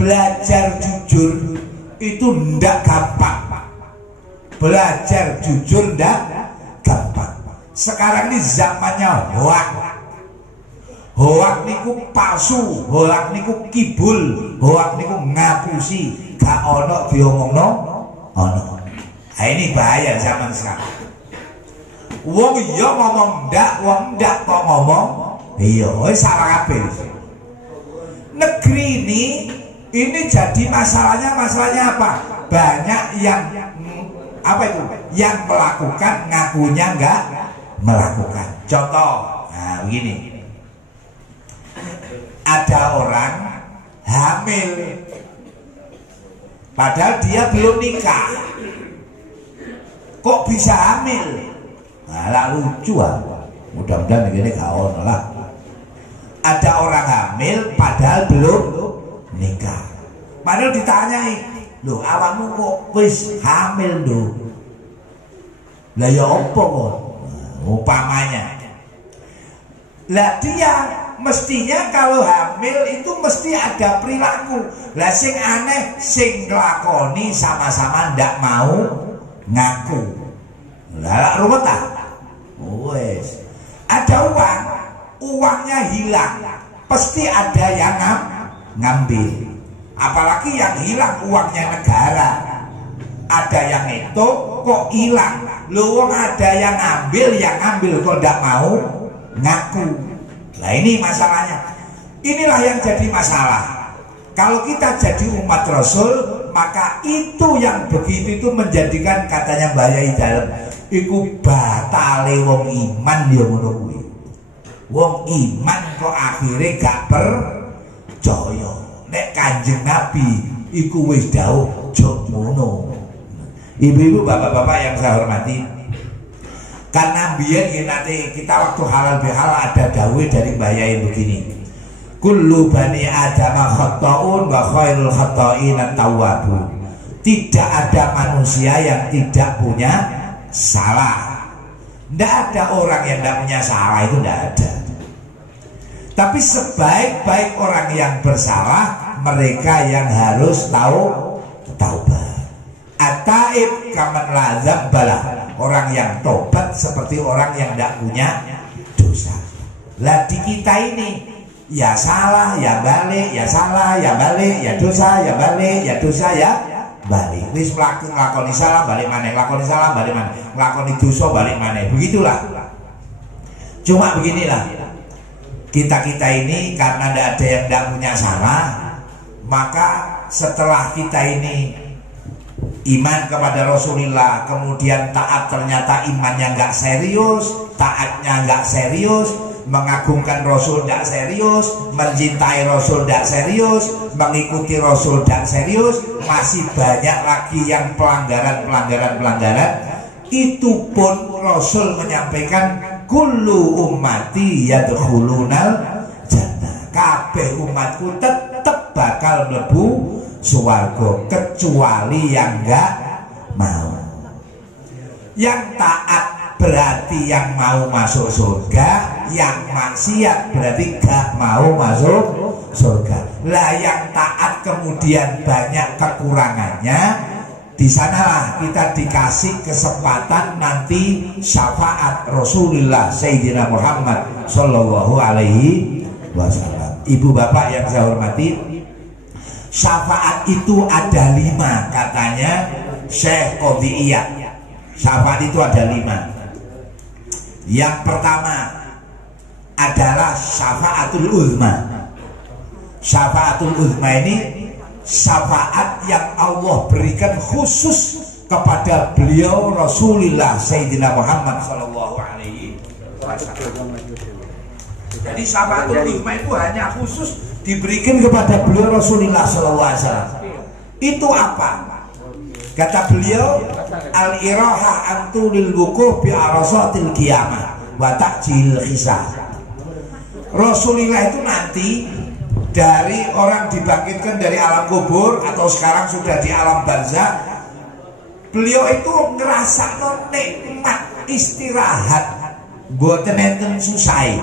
belajar jujur itu ndak gampang. Belajar jujur ndak gampang. Sekarang ini zamannya hoak. Hoak niku palsu, hoak niku kibul, hoak niku ngapusi, gak ono diomongno ono. Nah, ini bahaya zaman sekarang. Wong iya ngomong ndak, wong ndak kok ngomong iya, wis salah kabeh. Negeri ini jadi masalahnya apa? Banyak yang apa itu? Yang melakukan ngakunya enggak melakukan. Contoh, nah begini. Ada orang hamil padahal dia belum nikah. Kok bisa hamil? Nah, lucu ah. Mudah-mudahan ini gak ono lah. Ada orang hamil padahal belum nikah. Padahal ditanyai, "Loh, awakmu kok wis hamil lho?" Lah ya apa kok? Umpamanya. Lah dia mestinya kalau hamil itu mesti ada perilaku. Lah sing aneh sing nglakoni sama-sama ndak mau ngaku. Lah ruwet ah. Wes. Ada uangnya hilang. Pasti ada yang ngambil. Apalagi yang hilang uangnya negara. Ada yang itu kok hilang. Lu ada yang ngambil kok ndak mau ngaku. Nah ini masalahnya. Inilah yang jadi masalah. Kalau kita jadi umat Rasul, maka itu yang begitu itu menjadikan katanya Mbah Yai Dalem iku batale wong iman ya ngono kuwi. Wong iman kok akhirnya gak percaya. Nek Kanjeng Nabi iku wis dawuh aja ngono. Ibu-ibu, bapak-bapak yang saya hormati, karena biyen nanti kita waktu halal bihalal ada dawuh dari Mbah Yai begini. Kullu bani Adam khata'un wa khairul khata'in at-tawwabun. Tidak ada manusia yang tidak punya salah. Tidak ada orang yang tidak punya salah, itu tidak ada. Tapi sebaik-baik orang yang bersalah, mereka yang harus tahu taubat. At-taib kaman lazab balah. Orang yang tobat seperti orang yang tidak punya dosa. Lah di kita ini ya salah, ya balik, ya salah, ya balik, ya dosa, ya balik, ya dosa, ya balik. Wis nglakoni salah balik maneh, nglakoni salah balik maneh, nglakoni dosa balik maneh. Begitulah. Cuma beginilah. Kita ini karena tidak ada yang tidak punya salah, maka setelah kita ini iman kepada Rasulullah, kemudian taat, ternyata imannya nggak serius, taatnya nggak serius, mengagungkan Rasul tidak serius, mencintai Rasul tidak serius, mengikuti Rasul tidak serius, masih banyak lagi yang pelanggaran. Itu pun Rasul menyampaikan kullu ummati yadkhulunal jannah. Kabeh umatku tetap bakal mlebu swarga kecuali yang enggak mau. Yang taat berarti yang mau masuk surga, yang maksiat berarti gak mau masuk surga. Lah yang taat kemudian banyak kekurangannya, di sanalah kita dikasih kesempatan nanti syafaat Rasulullah Sayyidina Muhammad Sallallahu Alaihi Wasallam. Ibu bapak yang saya hormati, syafaat itu ada 5 katanya Syekh Qodiyah. Syafaat itu ada 5. Yang pertama adalah syafaatul uzma. Syafaatul uzma ini syafaat yang Allah berikan khusus kepada beliau Rasulullah Sayyidina Muhammad Sallallahu Alaihi Wasallam. Jadi syafaatul uzma itu hanya khusus diberikan kepada beliau Rasulullah Sallallahu Alaihi Wasallam. Itu apa? Kata beliau, al-iraha antulil wukuh bi arasatil qiyamah wa ta'jil hisab. Rasulullah itu nanti dari orang dibangkitkan dari alam kubur atau sekarang sudah di alam barzakh, beliau itu ngerasa nikmat istirahat, mboten enten susah.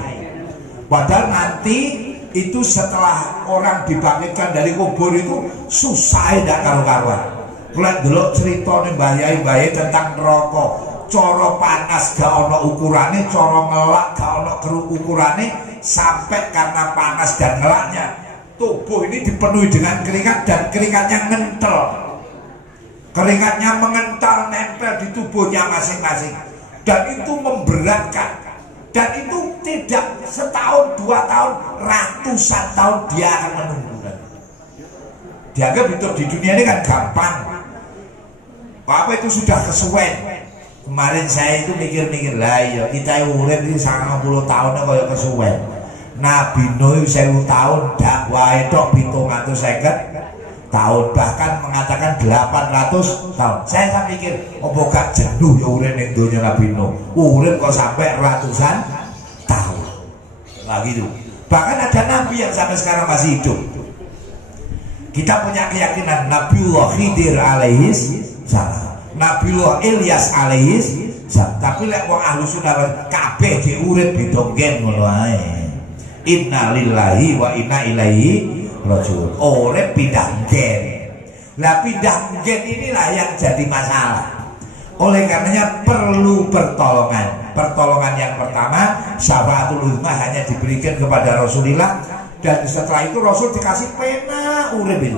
Padahal nanti itu setelah orang dibangkitkan dari kubur itu susah ndak karu-karuan. Kulak delok ceritane mbah-yai tentang neraka, cara panas gak ana ukurane, cara ngelak gak ana ukurane, sampai karena panas dan ngelaknya tubuh ini dipenuhi dengan keringat dan keringatnya ngentel. Keringatnya mengental nempel di tubuhnya masing-masing dan itu memberatkan. Dan itu tidak setahun, 2 tahun, ratusan tahun dia akan menunggu. Dianggap hidup di dunia ini kan gampang. Apa itu sudah kesuwen. Kemarin saya itu mikir-mikir lah, ya kita urip iki 90 tahun kaya kesuwen. Nabi Nuh 1000 tahun dakwahe tok 750 tahun, bahkan mengatakan 800 tahun. Saya mikir, opo gak jenuh ya urip ning donya Nabi Nuh. Urip kok sampai ratusan tahun. Nah gitu. Bahkan ada nabi yang sampai sekarang masih hidup. Kita punya keyakinan Nabiullah Khidir alaihis salam, Nabiullah Ilyas alaihis salam. Tapi lek wong ahlu sunnah kabeh diurip bidonggen ngono ae. Inna lillahi wa inna ilaihi rajiun. Urip pindah gen. Lah pindah gen inilah yang jadi masalah. Oleh karenanya perlu pertolongan. Pertolongan yang pertama, syafaatul uzma hanya diberikan kepada Rasulullah. Dan setelah itu Rasul dikasih pena urip itu.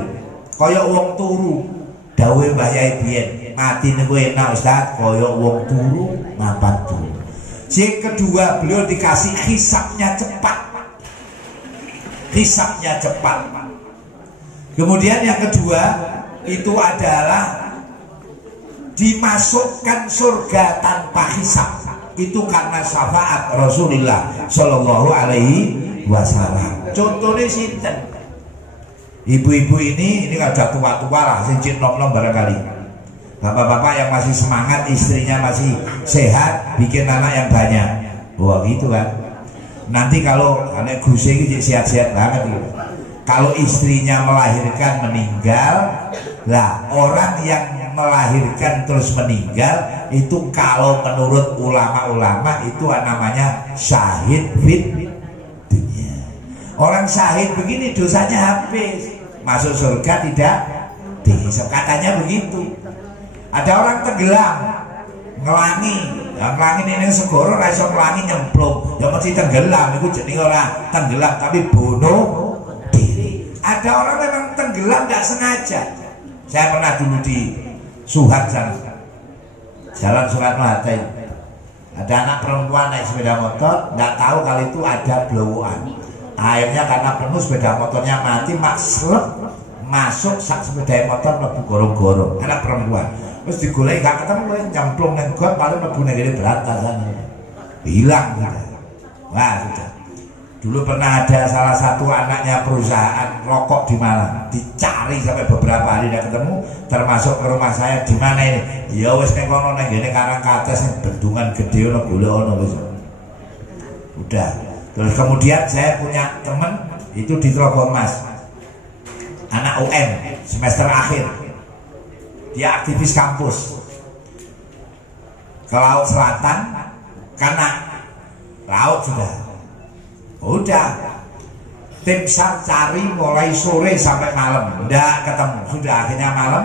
Kaya wong turu. Dawuh Mbah Yai biyen, mati niku enak Ustaz, kaya wong turu mapan turu. Yang kedua, beliau dikasih hisabnya cepat. Hisabnya cepat. Kemudian yang kedua itu adalah dimasukkan surga tanpa hisab. Itu karena syafaat Rasulullah Sallallahu Alaihi Wasallam. Contohnya sinten? Ibu-ibu ini ada tua-tua lah, sing nom-nom barangkali. Bapak-bapak yang masih semangat, istrinya masih sehat, bikin anak yang banyak. Wah gitu kan. Nanti kalau anak Guse ini sehat-sehat banget gitu. Kalau istrinya melahirkan meninggal, lah orang yang melahirkan terus meninggal itu kalau menurut ulama-ulama itu namanya syahid fit dunia. Orang syahid begini dosanya habis, masuk surga tidak dihisab, katanya begitu. Ada orang tenggelam ngelangi, ya ngelangi ini segoro raiso ngelangi nyemplung, ya mesti tenggelam. Itu jadi orang tenggelam tapi bunuh diri. Ada orang memang tenggelam tidak sengaja. Saya pernah dulu di Suhat sana, Jalan Soekarno-Hatta. Ada anak perempuan naik sepeda motor, nggak tahu kali itu ada blowokan. Akhirnya karena penuh sepeda motornya mati, masuk sak sepeda motor mlebu gorong-gorong. Anak perempuan. Terus digoleki gak ketemu, nyemplung nang got, paling mlebu nang kene berata sana. Hilang gitu. Wah, sudah. Dulu pernah ada salah satu anaknya perusahaan rokok di Malang, dicari sampai beberapa hari tidak ketemu, termasuk ke rumah saya. Di mana ini? Ya wis ning kono nang ngene Karangkates bendungan gede ono golek ono wis. Udah. Terus kemudian saya punya teman itu di Trogomas, anak UN semester akhir. Dia aktivis kampus ke Laut Selatan, karena laut udah tim SAR cari mulai sore sampai malam nggak ketemu, sudah akhirnya malam,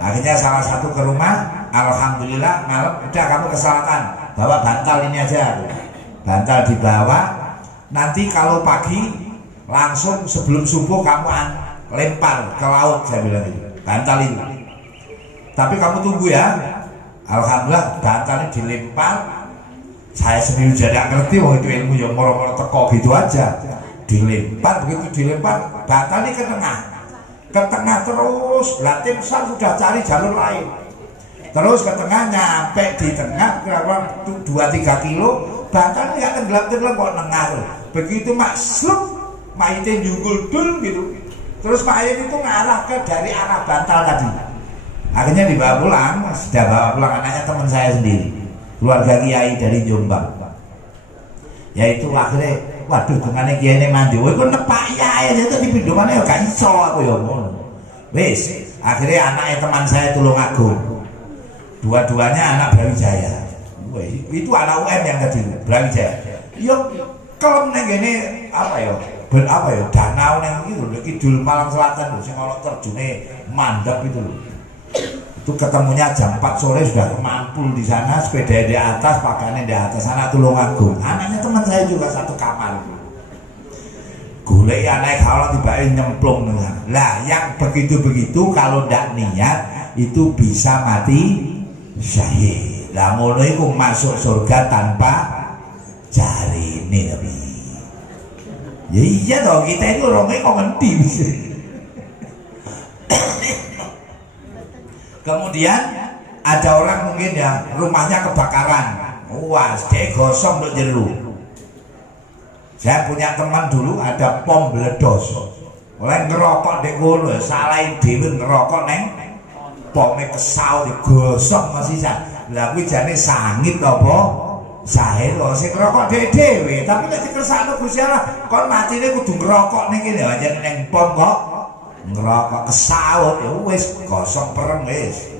akhirnya salah satu ke rumah, alhamdulillah malam, udah kamu ke selatan bawa bantal ini aja, bantal dibawa, nanti kalau pagi langsung sebelum subuh kamu lempar ke laut, saya bilang itu bantal itu, tapi kamu tunggu ya. Alhamdulillah bantalnya dilempar, saya sendiri jadi ngerti, oh itu ilmu yang moro-moro teko gitu aja, dilempar, begitu dilempar bantalnya ke tengah terus, tim SAR sudah cari jalur lain, terus ke tengah, nyampe di tengah kira-kira 2-3 kilo, bantalnya nggak tenggelam kok nengah, begitu maksud maitnya junggul dul gitu, terus mayat itu ngarah ke dari arah bantal tadi, akhirnya dibawa pulang, sudah bawa pulang anaknya teman saya sendiri, keluarga kiai dari Jombang, yaitu akhirnya waduh dengan kiai ini mandi, woi kok nepak ya itu di pindomannya ya gak iso aku ya wis, akhirnya anaknya teman saya Tulungagung, dua-duanya anak Brawijaya, itu anak UM yang tadi Brawijaya, yuk kalau neng ini apa ya danau neng gitu loh, kidul Malang Selatan loh, sing ono terjune mandek itu loh, itu ketemunya jam 4 sore sudah mampul di sana, sepeda di atas, pakaiannya di atas, anak Tulungagung, anaknya teman saya juga satu kamar, golek anak kalau tiba-tiba nyemplung lah, yang begitu kalau ndak niat itu bisa mati syahid, lah ngono iku masuk surga tanpa jari ini tapi ya iya dong, kita itu orangnya kok ngerti. Kemudian ada orang mungkin ya rumahnya kebakaran, wah dia gosong untuk jeru. Saya punya teman dulu ada pom meledos, oleh ngerokok di kono, salahin dewi ngerokok neng pomnya kesal digosong masih sah, lalu jane sangit apa? Sahil loh, si ngerokok dewe, tapi nek dikersakno Gusti Allah, kon matine kudu ngerokok ning kene aja ning pom kok ngerokok kesaut, ya wis gosong pereng wis.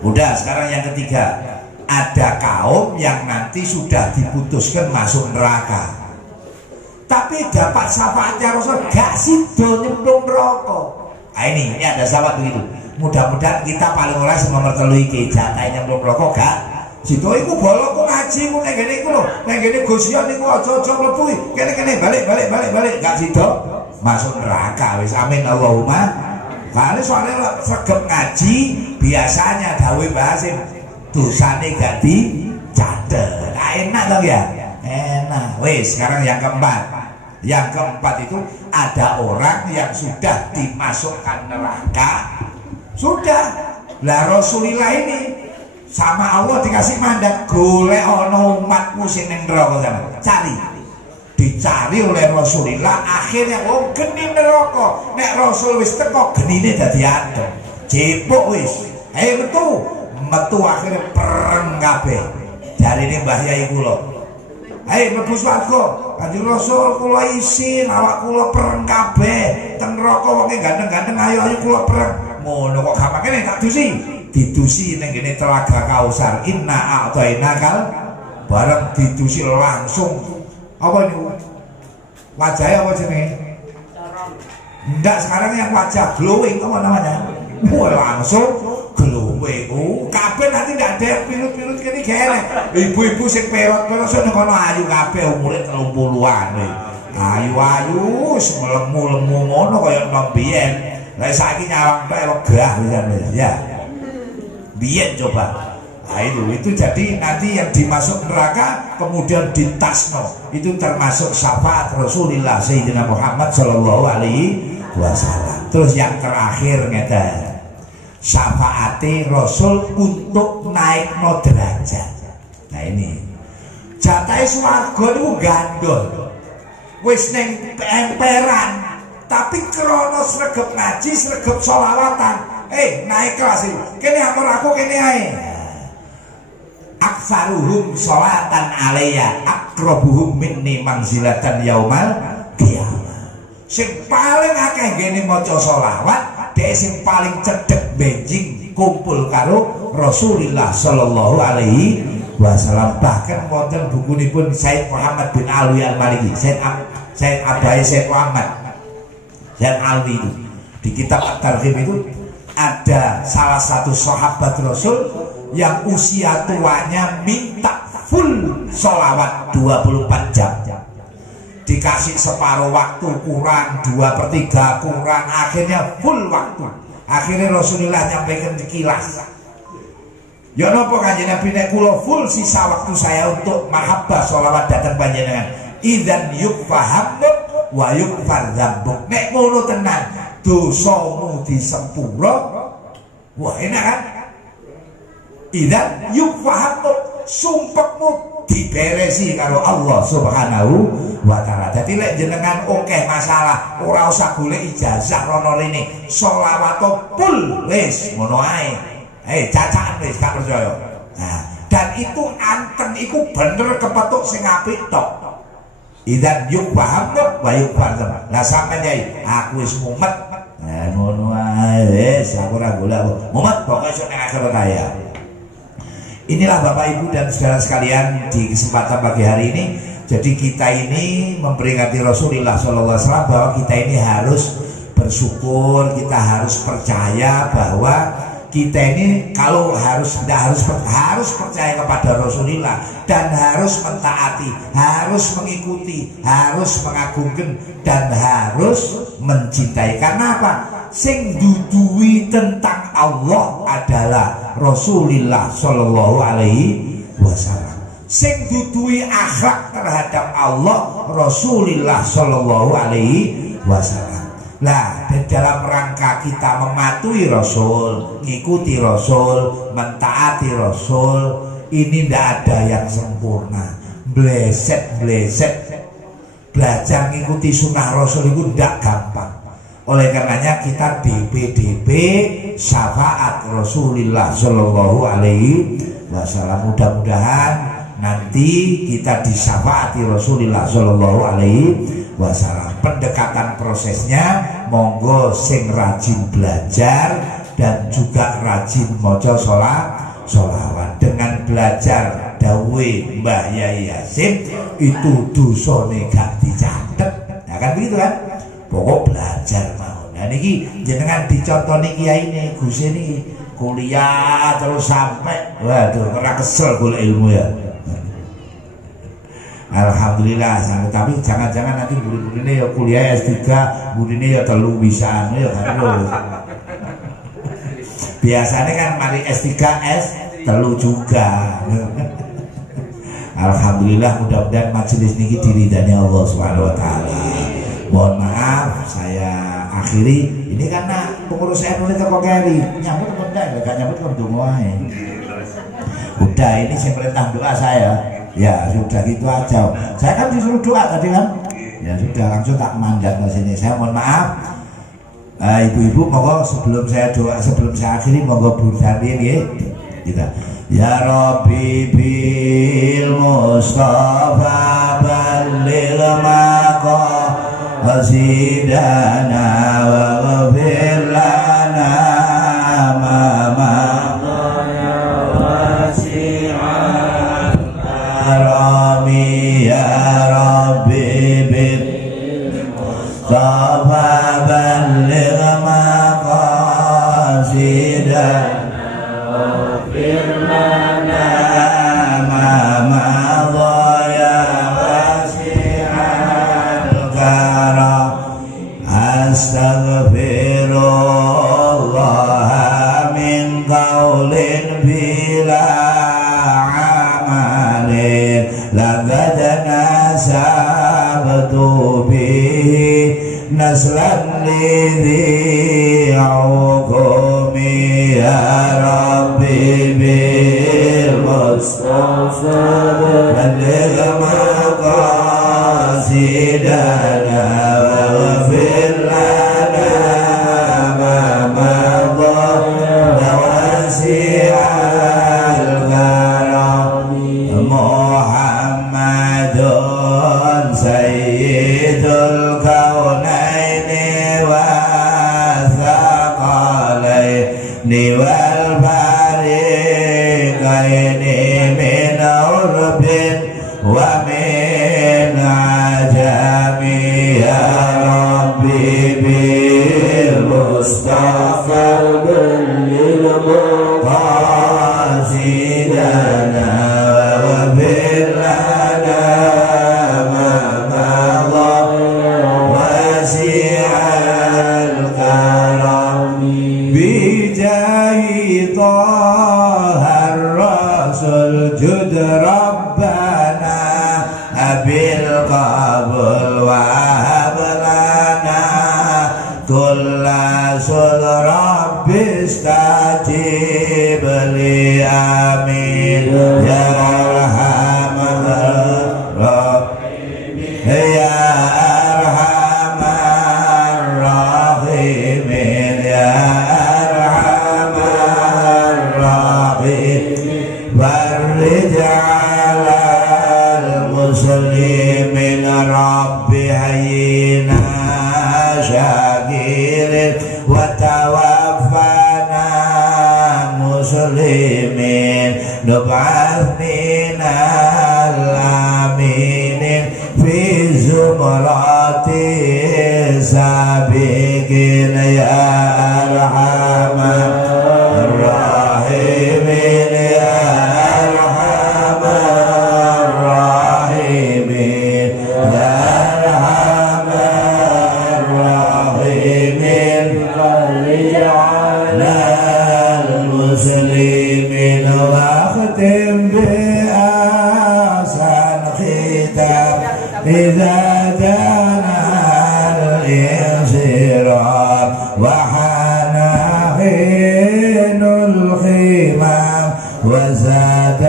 Udah, sekarang yang ketiga, ada kaum yang nanti sudah diputuskan masuk neraka, tapi dapat syafaatnya Rasul, gak sido nyemplung neraka. Nah ini ada sahabat begitu. Mudah-mudahan kita paling oleh nomor 3 iki jatah nyemplung neraka gak. Situ iku bolong kok ngaji ku ning kene iku lho, ning kene Gustian niku aja-aja mlebu. Kene balik gak sido masuk neraka wis, amin Allahumma. Kali soalnya sregep ngaji biasanya dawe Basim dosane gak dicatet. Nah, enak dong ya? Enak. Wis, sekarang yang keempat. Yang keempat itu ada orang yang sudah dimasukkan neraka. Sudah. Lah Rasulullah ini sama Allah dikasih mandat golek ana umatmu sing ning neraka sampeyan. Cari. Dicari oleh Rasulullah, akhirnya geni neraka. Nek Rasul wis teko genine dadi adem. Jepuk wis. Metu akhirnya pereng kabeh. Jarine Mbah Yai kula. Mlebu swarga. Kanjeng Rasul kula isin, awak kula pereng kabeh. Teng neraka wonge ganteng-ganteng ayo kula pereng. Ngono kok gampang kene tak dusi. Didusi ning kene Telaga Kausar. Inna a'tainakal bareng didusi langsung. Apa ini? Wajahnya apa jenenge? Enggak, sekarang yang wajah glowing apa namanya? Langsung glowing. Kabeh nanti ndak ada pirut-pirut kene kene. Ibu-ibu sing perot-perot sing kono ayu kabeh umure 30-an. Ayu-ayu semlemu-lemu ngono kaya nang biyen. Lah saiki nyawang tok wegah pisan ya. Biyen coba. Nah itu jadi nanti yang dimasuk neraka kemudian ditasno itu termasuk syafaat Rasulullah Sayyidina Muhammad Sallallahu Alaihi Wasallam. Terus yang terakhir ngeten, syafaati Rasul untuk naik no derajat. Nah ini jatah swarga itu gandol, wis neng emperan, tapi krono sregep ngaji, sregep sholawatan, naik kelas ini, kene amor aku kene ae. Aksaruhum sholatan alaiya akrabuhum minni manzilatan yaumal qiyamah. Sing paling akeh ngene maca sholawat, dhek sing paling cedhek benjing kumpul karo Rasulullah sallallahu alaihi wasallam. Bahkan wonten bukunipun Said Muhammad bin Alwi Al-Maliki, Said Abai Said Muhammad Said Alwi itu di kitab At-Targhib itu ada salah satu sahabat Rasul yang usia tuanya minta full sholawat 24 jam, dikasih separuh waktu kurang, 2/3 kurang, akhirnya full waktu. Akhirnya Rasulullah nyampaikan sekilas, ya nopo kanjeng Nabi, nek kula full sisa waktu saya untuk mahabbah sholawat datang panjenengan, idzan yukfahamuk wa yukfar dzambuk. Nek ngono tenan dosamu disepuro, wah enak kan? Idzan yukfahamuk, sumpekmu diberesi karo Allah Subhanahu wa taala. Dadi lek jenengan akeh masalah, ora usah golek ijazah rono rene, sholawat full wis ngono ae. Cacakan wis gak percaya. Nah, dan itu anteng iku bener kepetuk sing apik tok. Idzan yukfahamuk wa yukfar dzambuk. Lah sampeyan yai, aku wis mumet. Nah, ngono ae wis, aku ora golek mumet pokoke sok nek akhirat kaya. Inilah Bapak Ibu dan saudara sekalian di kesempatan pagi hari ini. Jadi kita ini memperingati Rasulullah SAW bahwa kita ini harus bersyukur, kita harus percaya bahwa kita ini kalau harus percaya kepada Rasulullah dan harus mentaati, harus mengikuti, harus mengagungkan dan harus mencintai. Karena apa? Sing dudui tentang Allah adalah Rasulullah Shallallahu Alaihi Wasallam. Sing dudui akhlak terhadap Allah Rasulullah Shallallahu Alaihi Wasallam. Nah, dalam rangka kita mematuhi Rasul, ngikuti Rasul, mentaati Rasul, ini tidak ada yang sempurna. Bleset, belajar ngikuti sunnah Rasul itu tidak gampang. Oleh karenanya kita DP syafaat Rasulullah Shallallahu Alaihi Wasallam. Mudah-mudahan nanti kita disyafaati Rasulullah Shallallahu Alaihi Wasallam. Pendekatan prosesnya monggo sing rajin belajar dan juga rajin maca sholawat. Dengan belajar dawe Mbah Yai Yasin itu dosane gak dicatet. Nah kan begitu kan? Pokok belajar mau. Nah niki jenengan dicontoni kiai ini, Gus ini kuliah terus sampai, waduh, ora kesel golek ilmu ya. Alhamdulillah, tapi jangan-jangan nanti buri-burine ya kuliah S3, burine ya telu bisa ya kan. Biasanya kan mari S3 telu juga. Alhamdulillah, mudah-mudahan majelis niki diridani Allah Subhanahu wa taala. Mohon maaf saya akhiri ini karena pengurus saya nulis kok keri nyambut enggak nyambut kok dongo ae. Udah, ini sing perintah doa saya. Ya sudah gitu aja. Saya kan disuruh doa tadi kan. Ya sudah, langsung tak mandat ke sini. Saya mohon maaf. Ibu-ibu monggo sebelum saya doa, sebelum saya akhiri monggo berdiri nggih. Kita ya Rabbi bil Mustafa balil maqam qasidana wa ghfir lana ma madaya wasi'an karami ya Rabbi bil Mustafa balil maqam qasidana wa ghfir lana ma madaya astaghfirullah min qaulin bila amalin laqad nasabtu bihi naslan lidhi uqumi ya Rabbi bil Mustafa baligh maqasidana Sayyidul kaunaini wa thaqalaini wal fariqaini min بالمصطفى قاصدنا واغفر لنا ما مضى واسع الكرم بجاه طه الرسول جد ربنا بالقبول وهب لنا كل سؤال رب استجيب لي آمين يا أرحم الراحمين يا أرحم الراحمين يا أرحم الراحمين فرج على المسلمين رب هينا شاكر وتوفنا مسلمين نبعث من الآمنين في زمرات السابقين يا أرحم الراحمين يا أرحم الراحمين يا أرحم الراحمين فرج على المسلمين واختم بأحسن ختام إذا جانا الانصراف وحان حين الخمام وزاد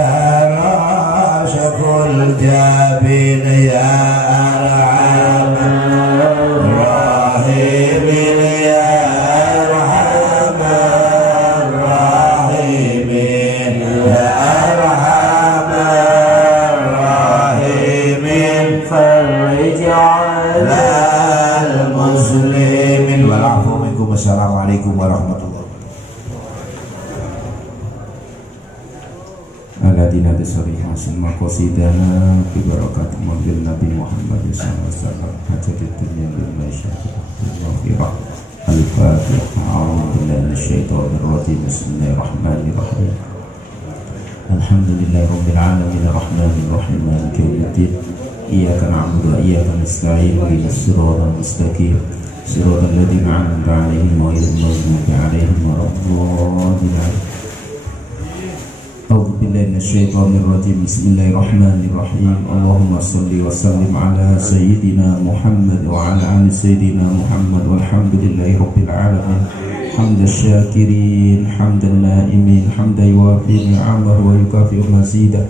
راشق الجبين يا أرحم الراحمين يا أرحم الراحمين يا أرحم الراحمين فرج على المسلمين والعفو منكم. السلام عليكم ورحمة الله. Aladina desori hasil makosidana bibarakat mobil Nabi Muhammad SAW hajatid dunia bil masyarakat al-maghfirah al-fatihah a'udzubillahi minasyaitonir rajim bismillahirrahmanirrahim alhamdulillahi rabbil alamin arrahmanir rahim maliki yaumiddin iyyaka na'budu wa iyyaka nasta'in ihdinas siratal mustaqim siratal ladzina an'amta 'alaihim ghairil maghdubi 'alaihim waladdallin. A'udzu billahi minasyaitonir rajim. Bismillahirrahmanirrahim. Allahumma shalli wa sallim ala sayyidina Muhammad wa ala ali sayyidina Muhammad walhamdulillahi rabbil alamin. Hamdan syakirin, hamdan naimin, hamdan yuwafi ni'amahu wa yukafi'u mazidah.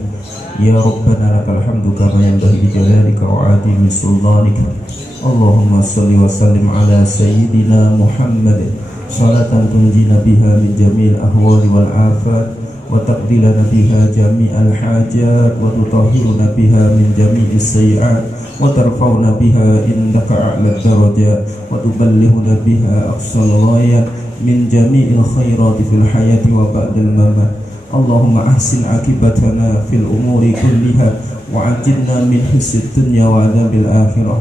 Ya Rabbana lakal hamdu kama yanbaghi li jalalika wa 'azimi sultanika. Allahumma shalli wa sallim ala sayyidina Muhammad salatan tunjina biha min jamil ahwali wal afat وتقضي لنا بها جميع الحاجات وتطهرنا بها من جميع السيئات وترفعنا بها عندك أعلى الدرجات وتبلغنا بها أقصى الغايات من جميع الخيرات في الحياة وبعد الممات. اللهم أحسن عاقبتنا في الأمور كلها وعجلنا من خزي الدنيا وعذاب الآخرة.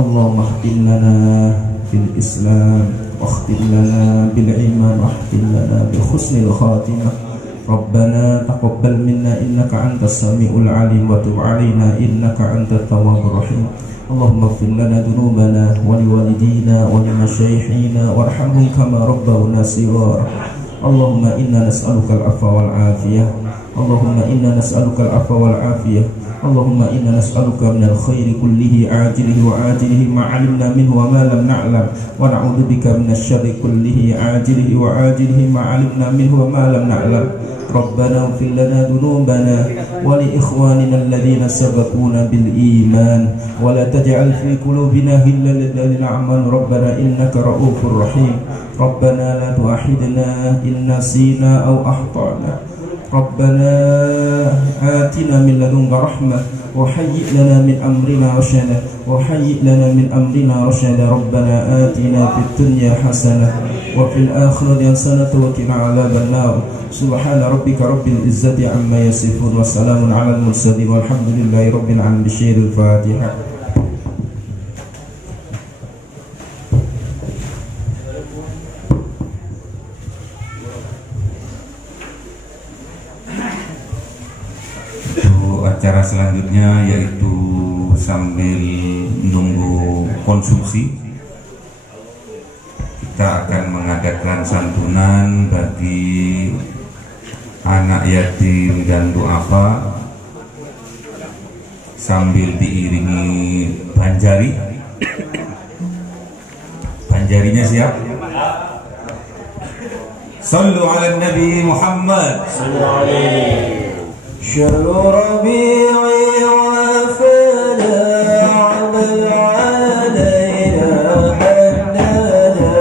اللهم اختم لنا بالإسلام واختم لنا بالإيمان واختم لنا بحسن الخاتمة. ربنا تقبل منا إنك أنت السميع العليم وتب علينا إنك أنت التواب الرحيم. اللهم اغفر لنا ذنوبنا ولوالدينا ولمشايخنا وارحمهم كما ربونا صغارا. اللهم إنا نسألك العفو والعافية. اللهم إنا نسألك العفو والعافية. اللهم إنا نسألك من الخير كله عاجله وآجله ما علمنا منه وما لم نعلم ونعوذ بك من الشر كله عاجله وآجله ما علمنا منه وما لم نعلم. ربنا اغفر لنا ذنوبنا ولإخواننا الذين سبقونا بالإيمان ولا تجعل في قلوبنا غلا للذين آمنوا ربنا إنك رؤوف رحيم. ربنا لا تؤاخذنا إن نسينا أو أخطأنا. ربنا آتنا من لدنك رحمة وهيئ لنا من أمرنا رشدا وهيئ لنا من أمرنا رشدا. ربنا آتنا في الدنيا حسنة وفي الآخرة حسنة وقنا عذاب النار. سبحان ربك رب العزة عما يصفون وسلام على المرسلين والحمد لله رب العالمين. بشير الفاتحة. Acara selanjutnya yaitu sambil nunggu konsumsi, kita akan mengadakan santunan bagi anak yatim dan duafa sambil diiringi banjari. Banjarinya siap? Sallu ala Nabi Muhammad. شهر ربيعي وافانا عمل علينا حنانا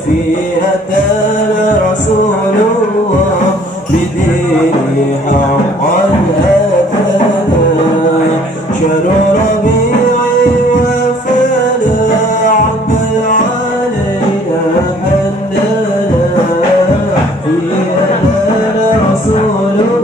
فيه أتانا رسول الله بدينه حقا أتانا شهر ربيعي وافانا عمل علينا حنانا فيه أتانا رسول الله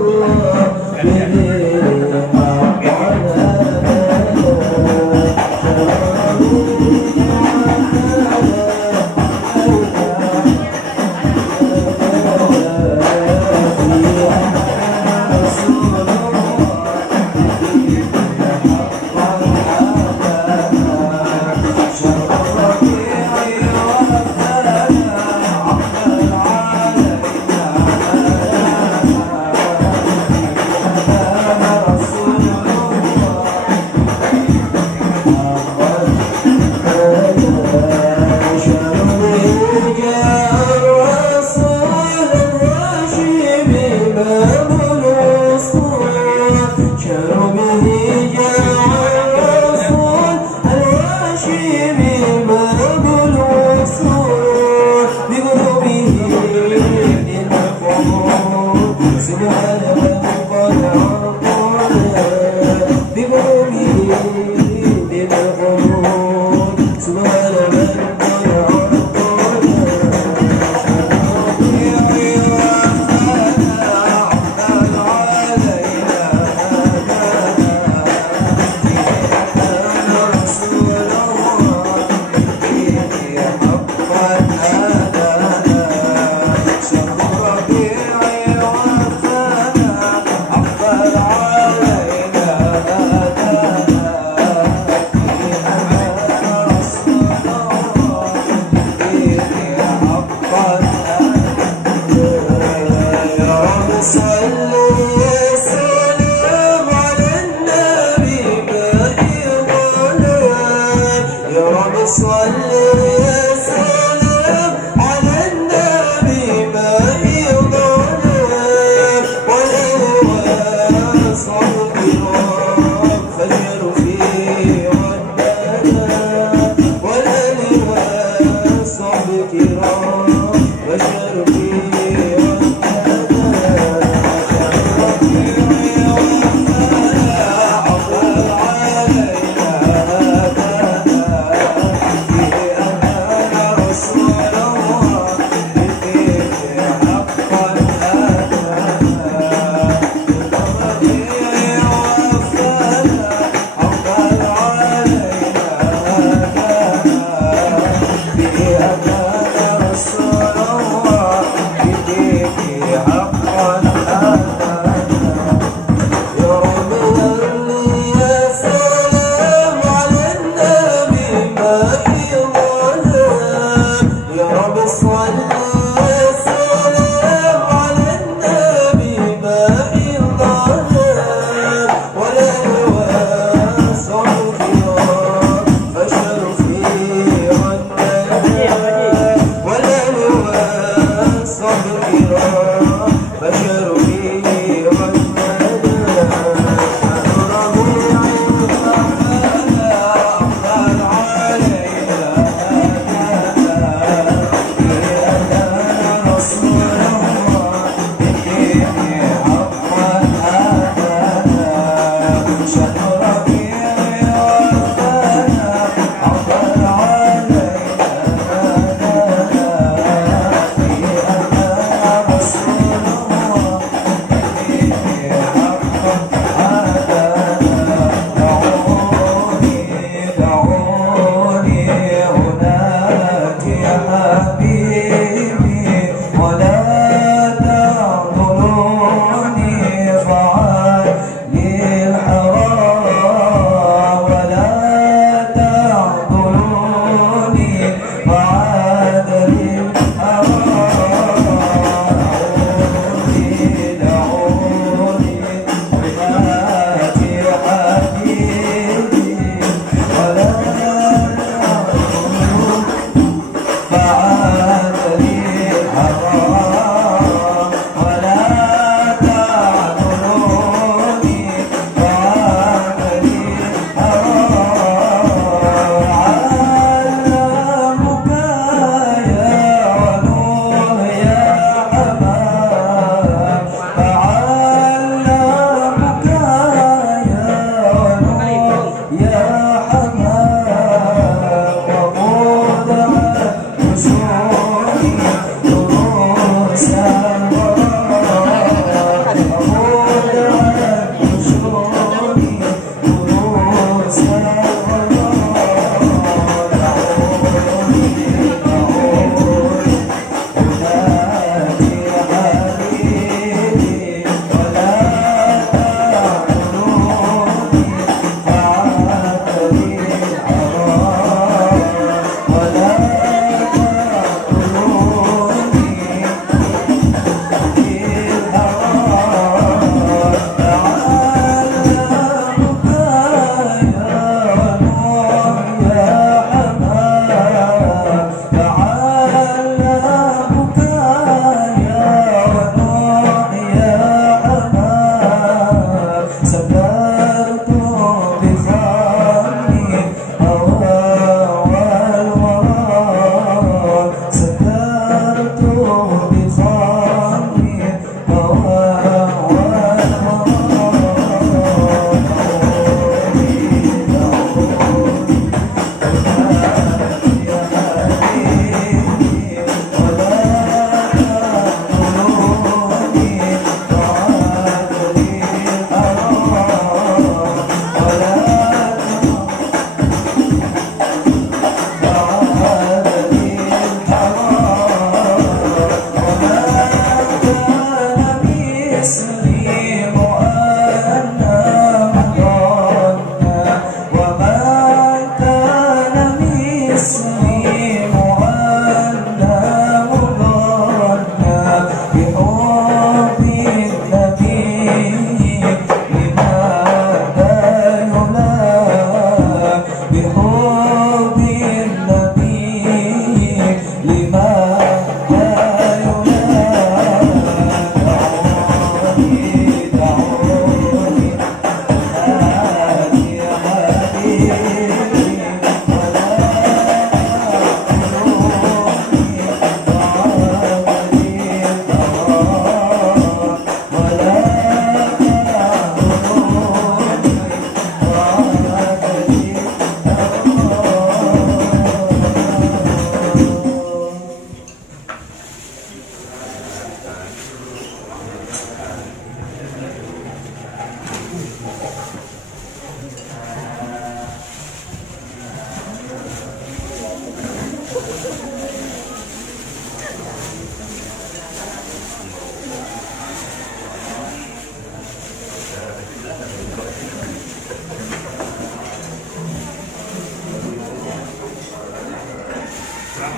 Ya.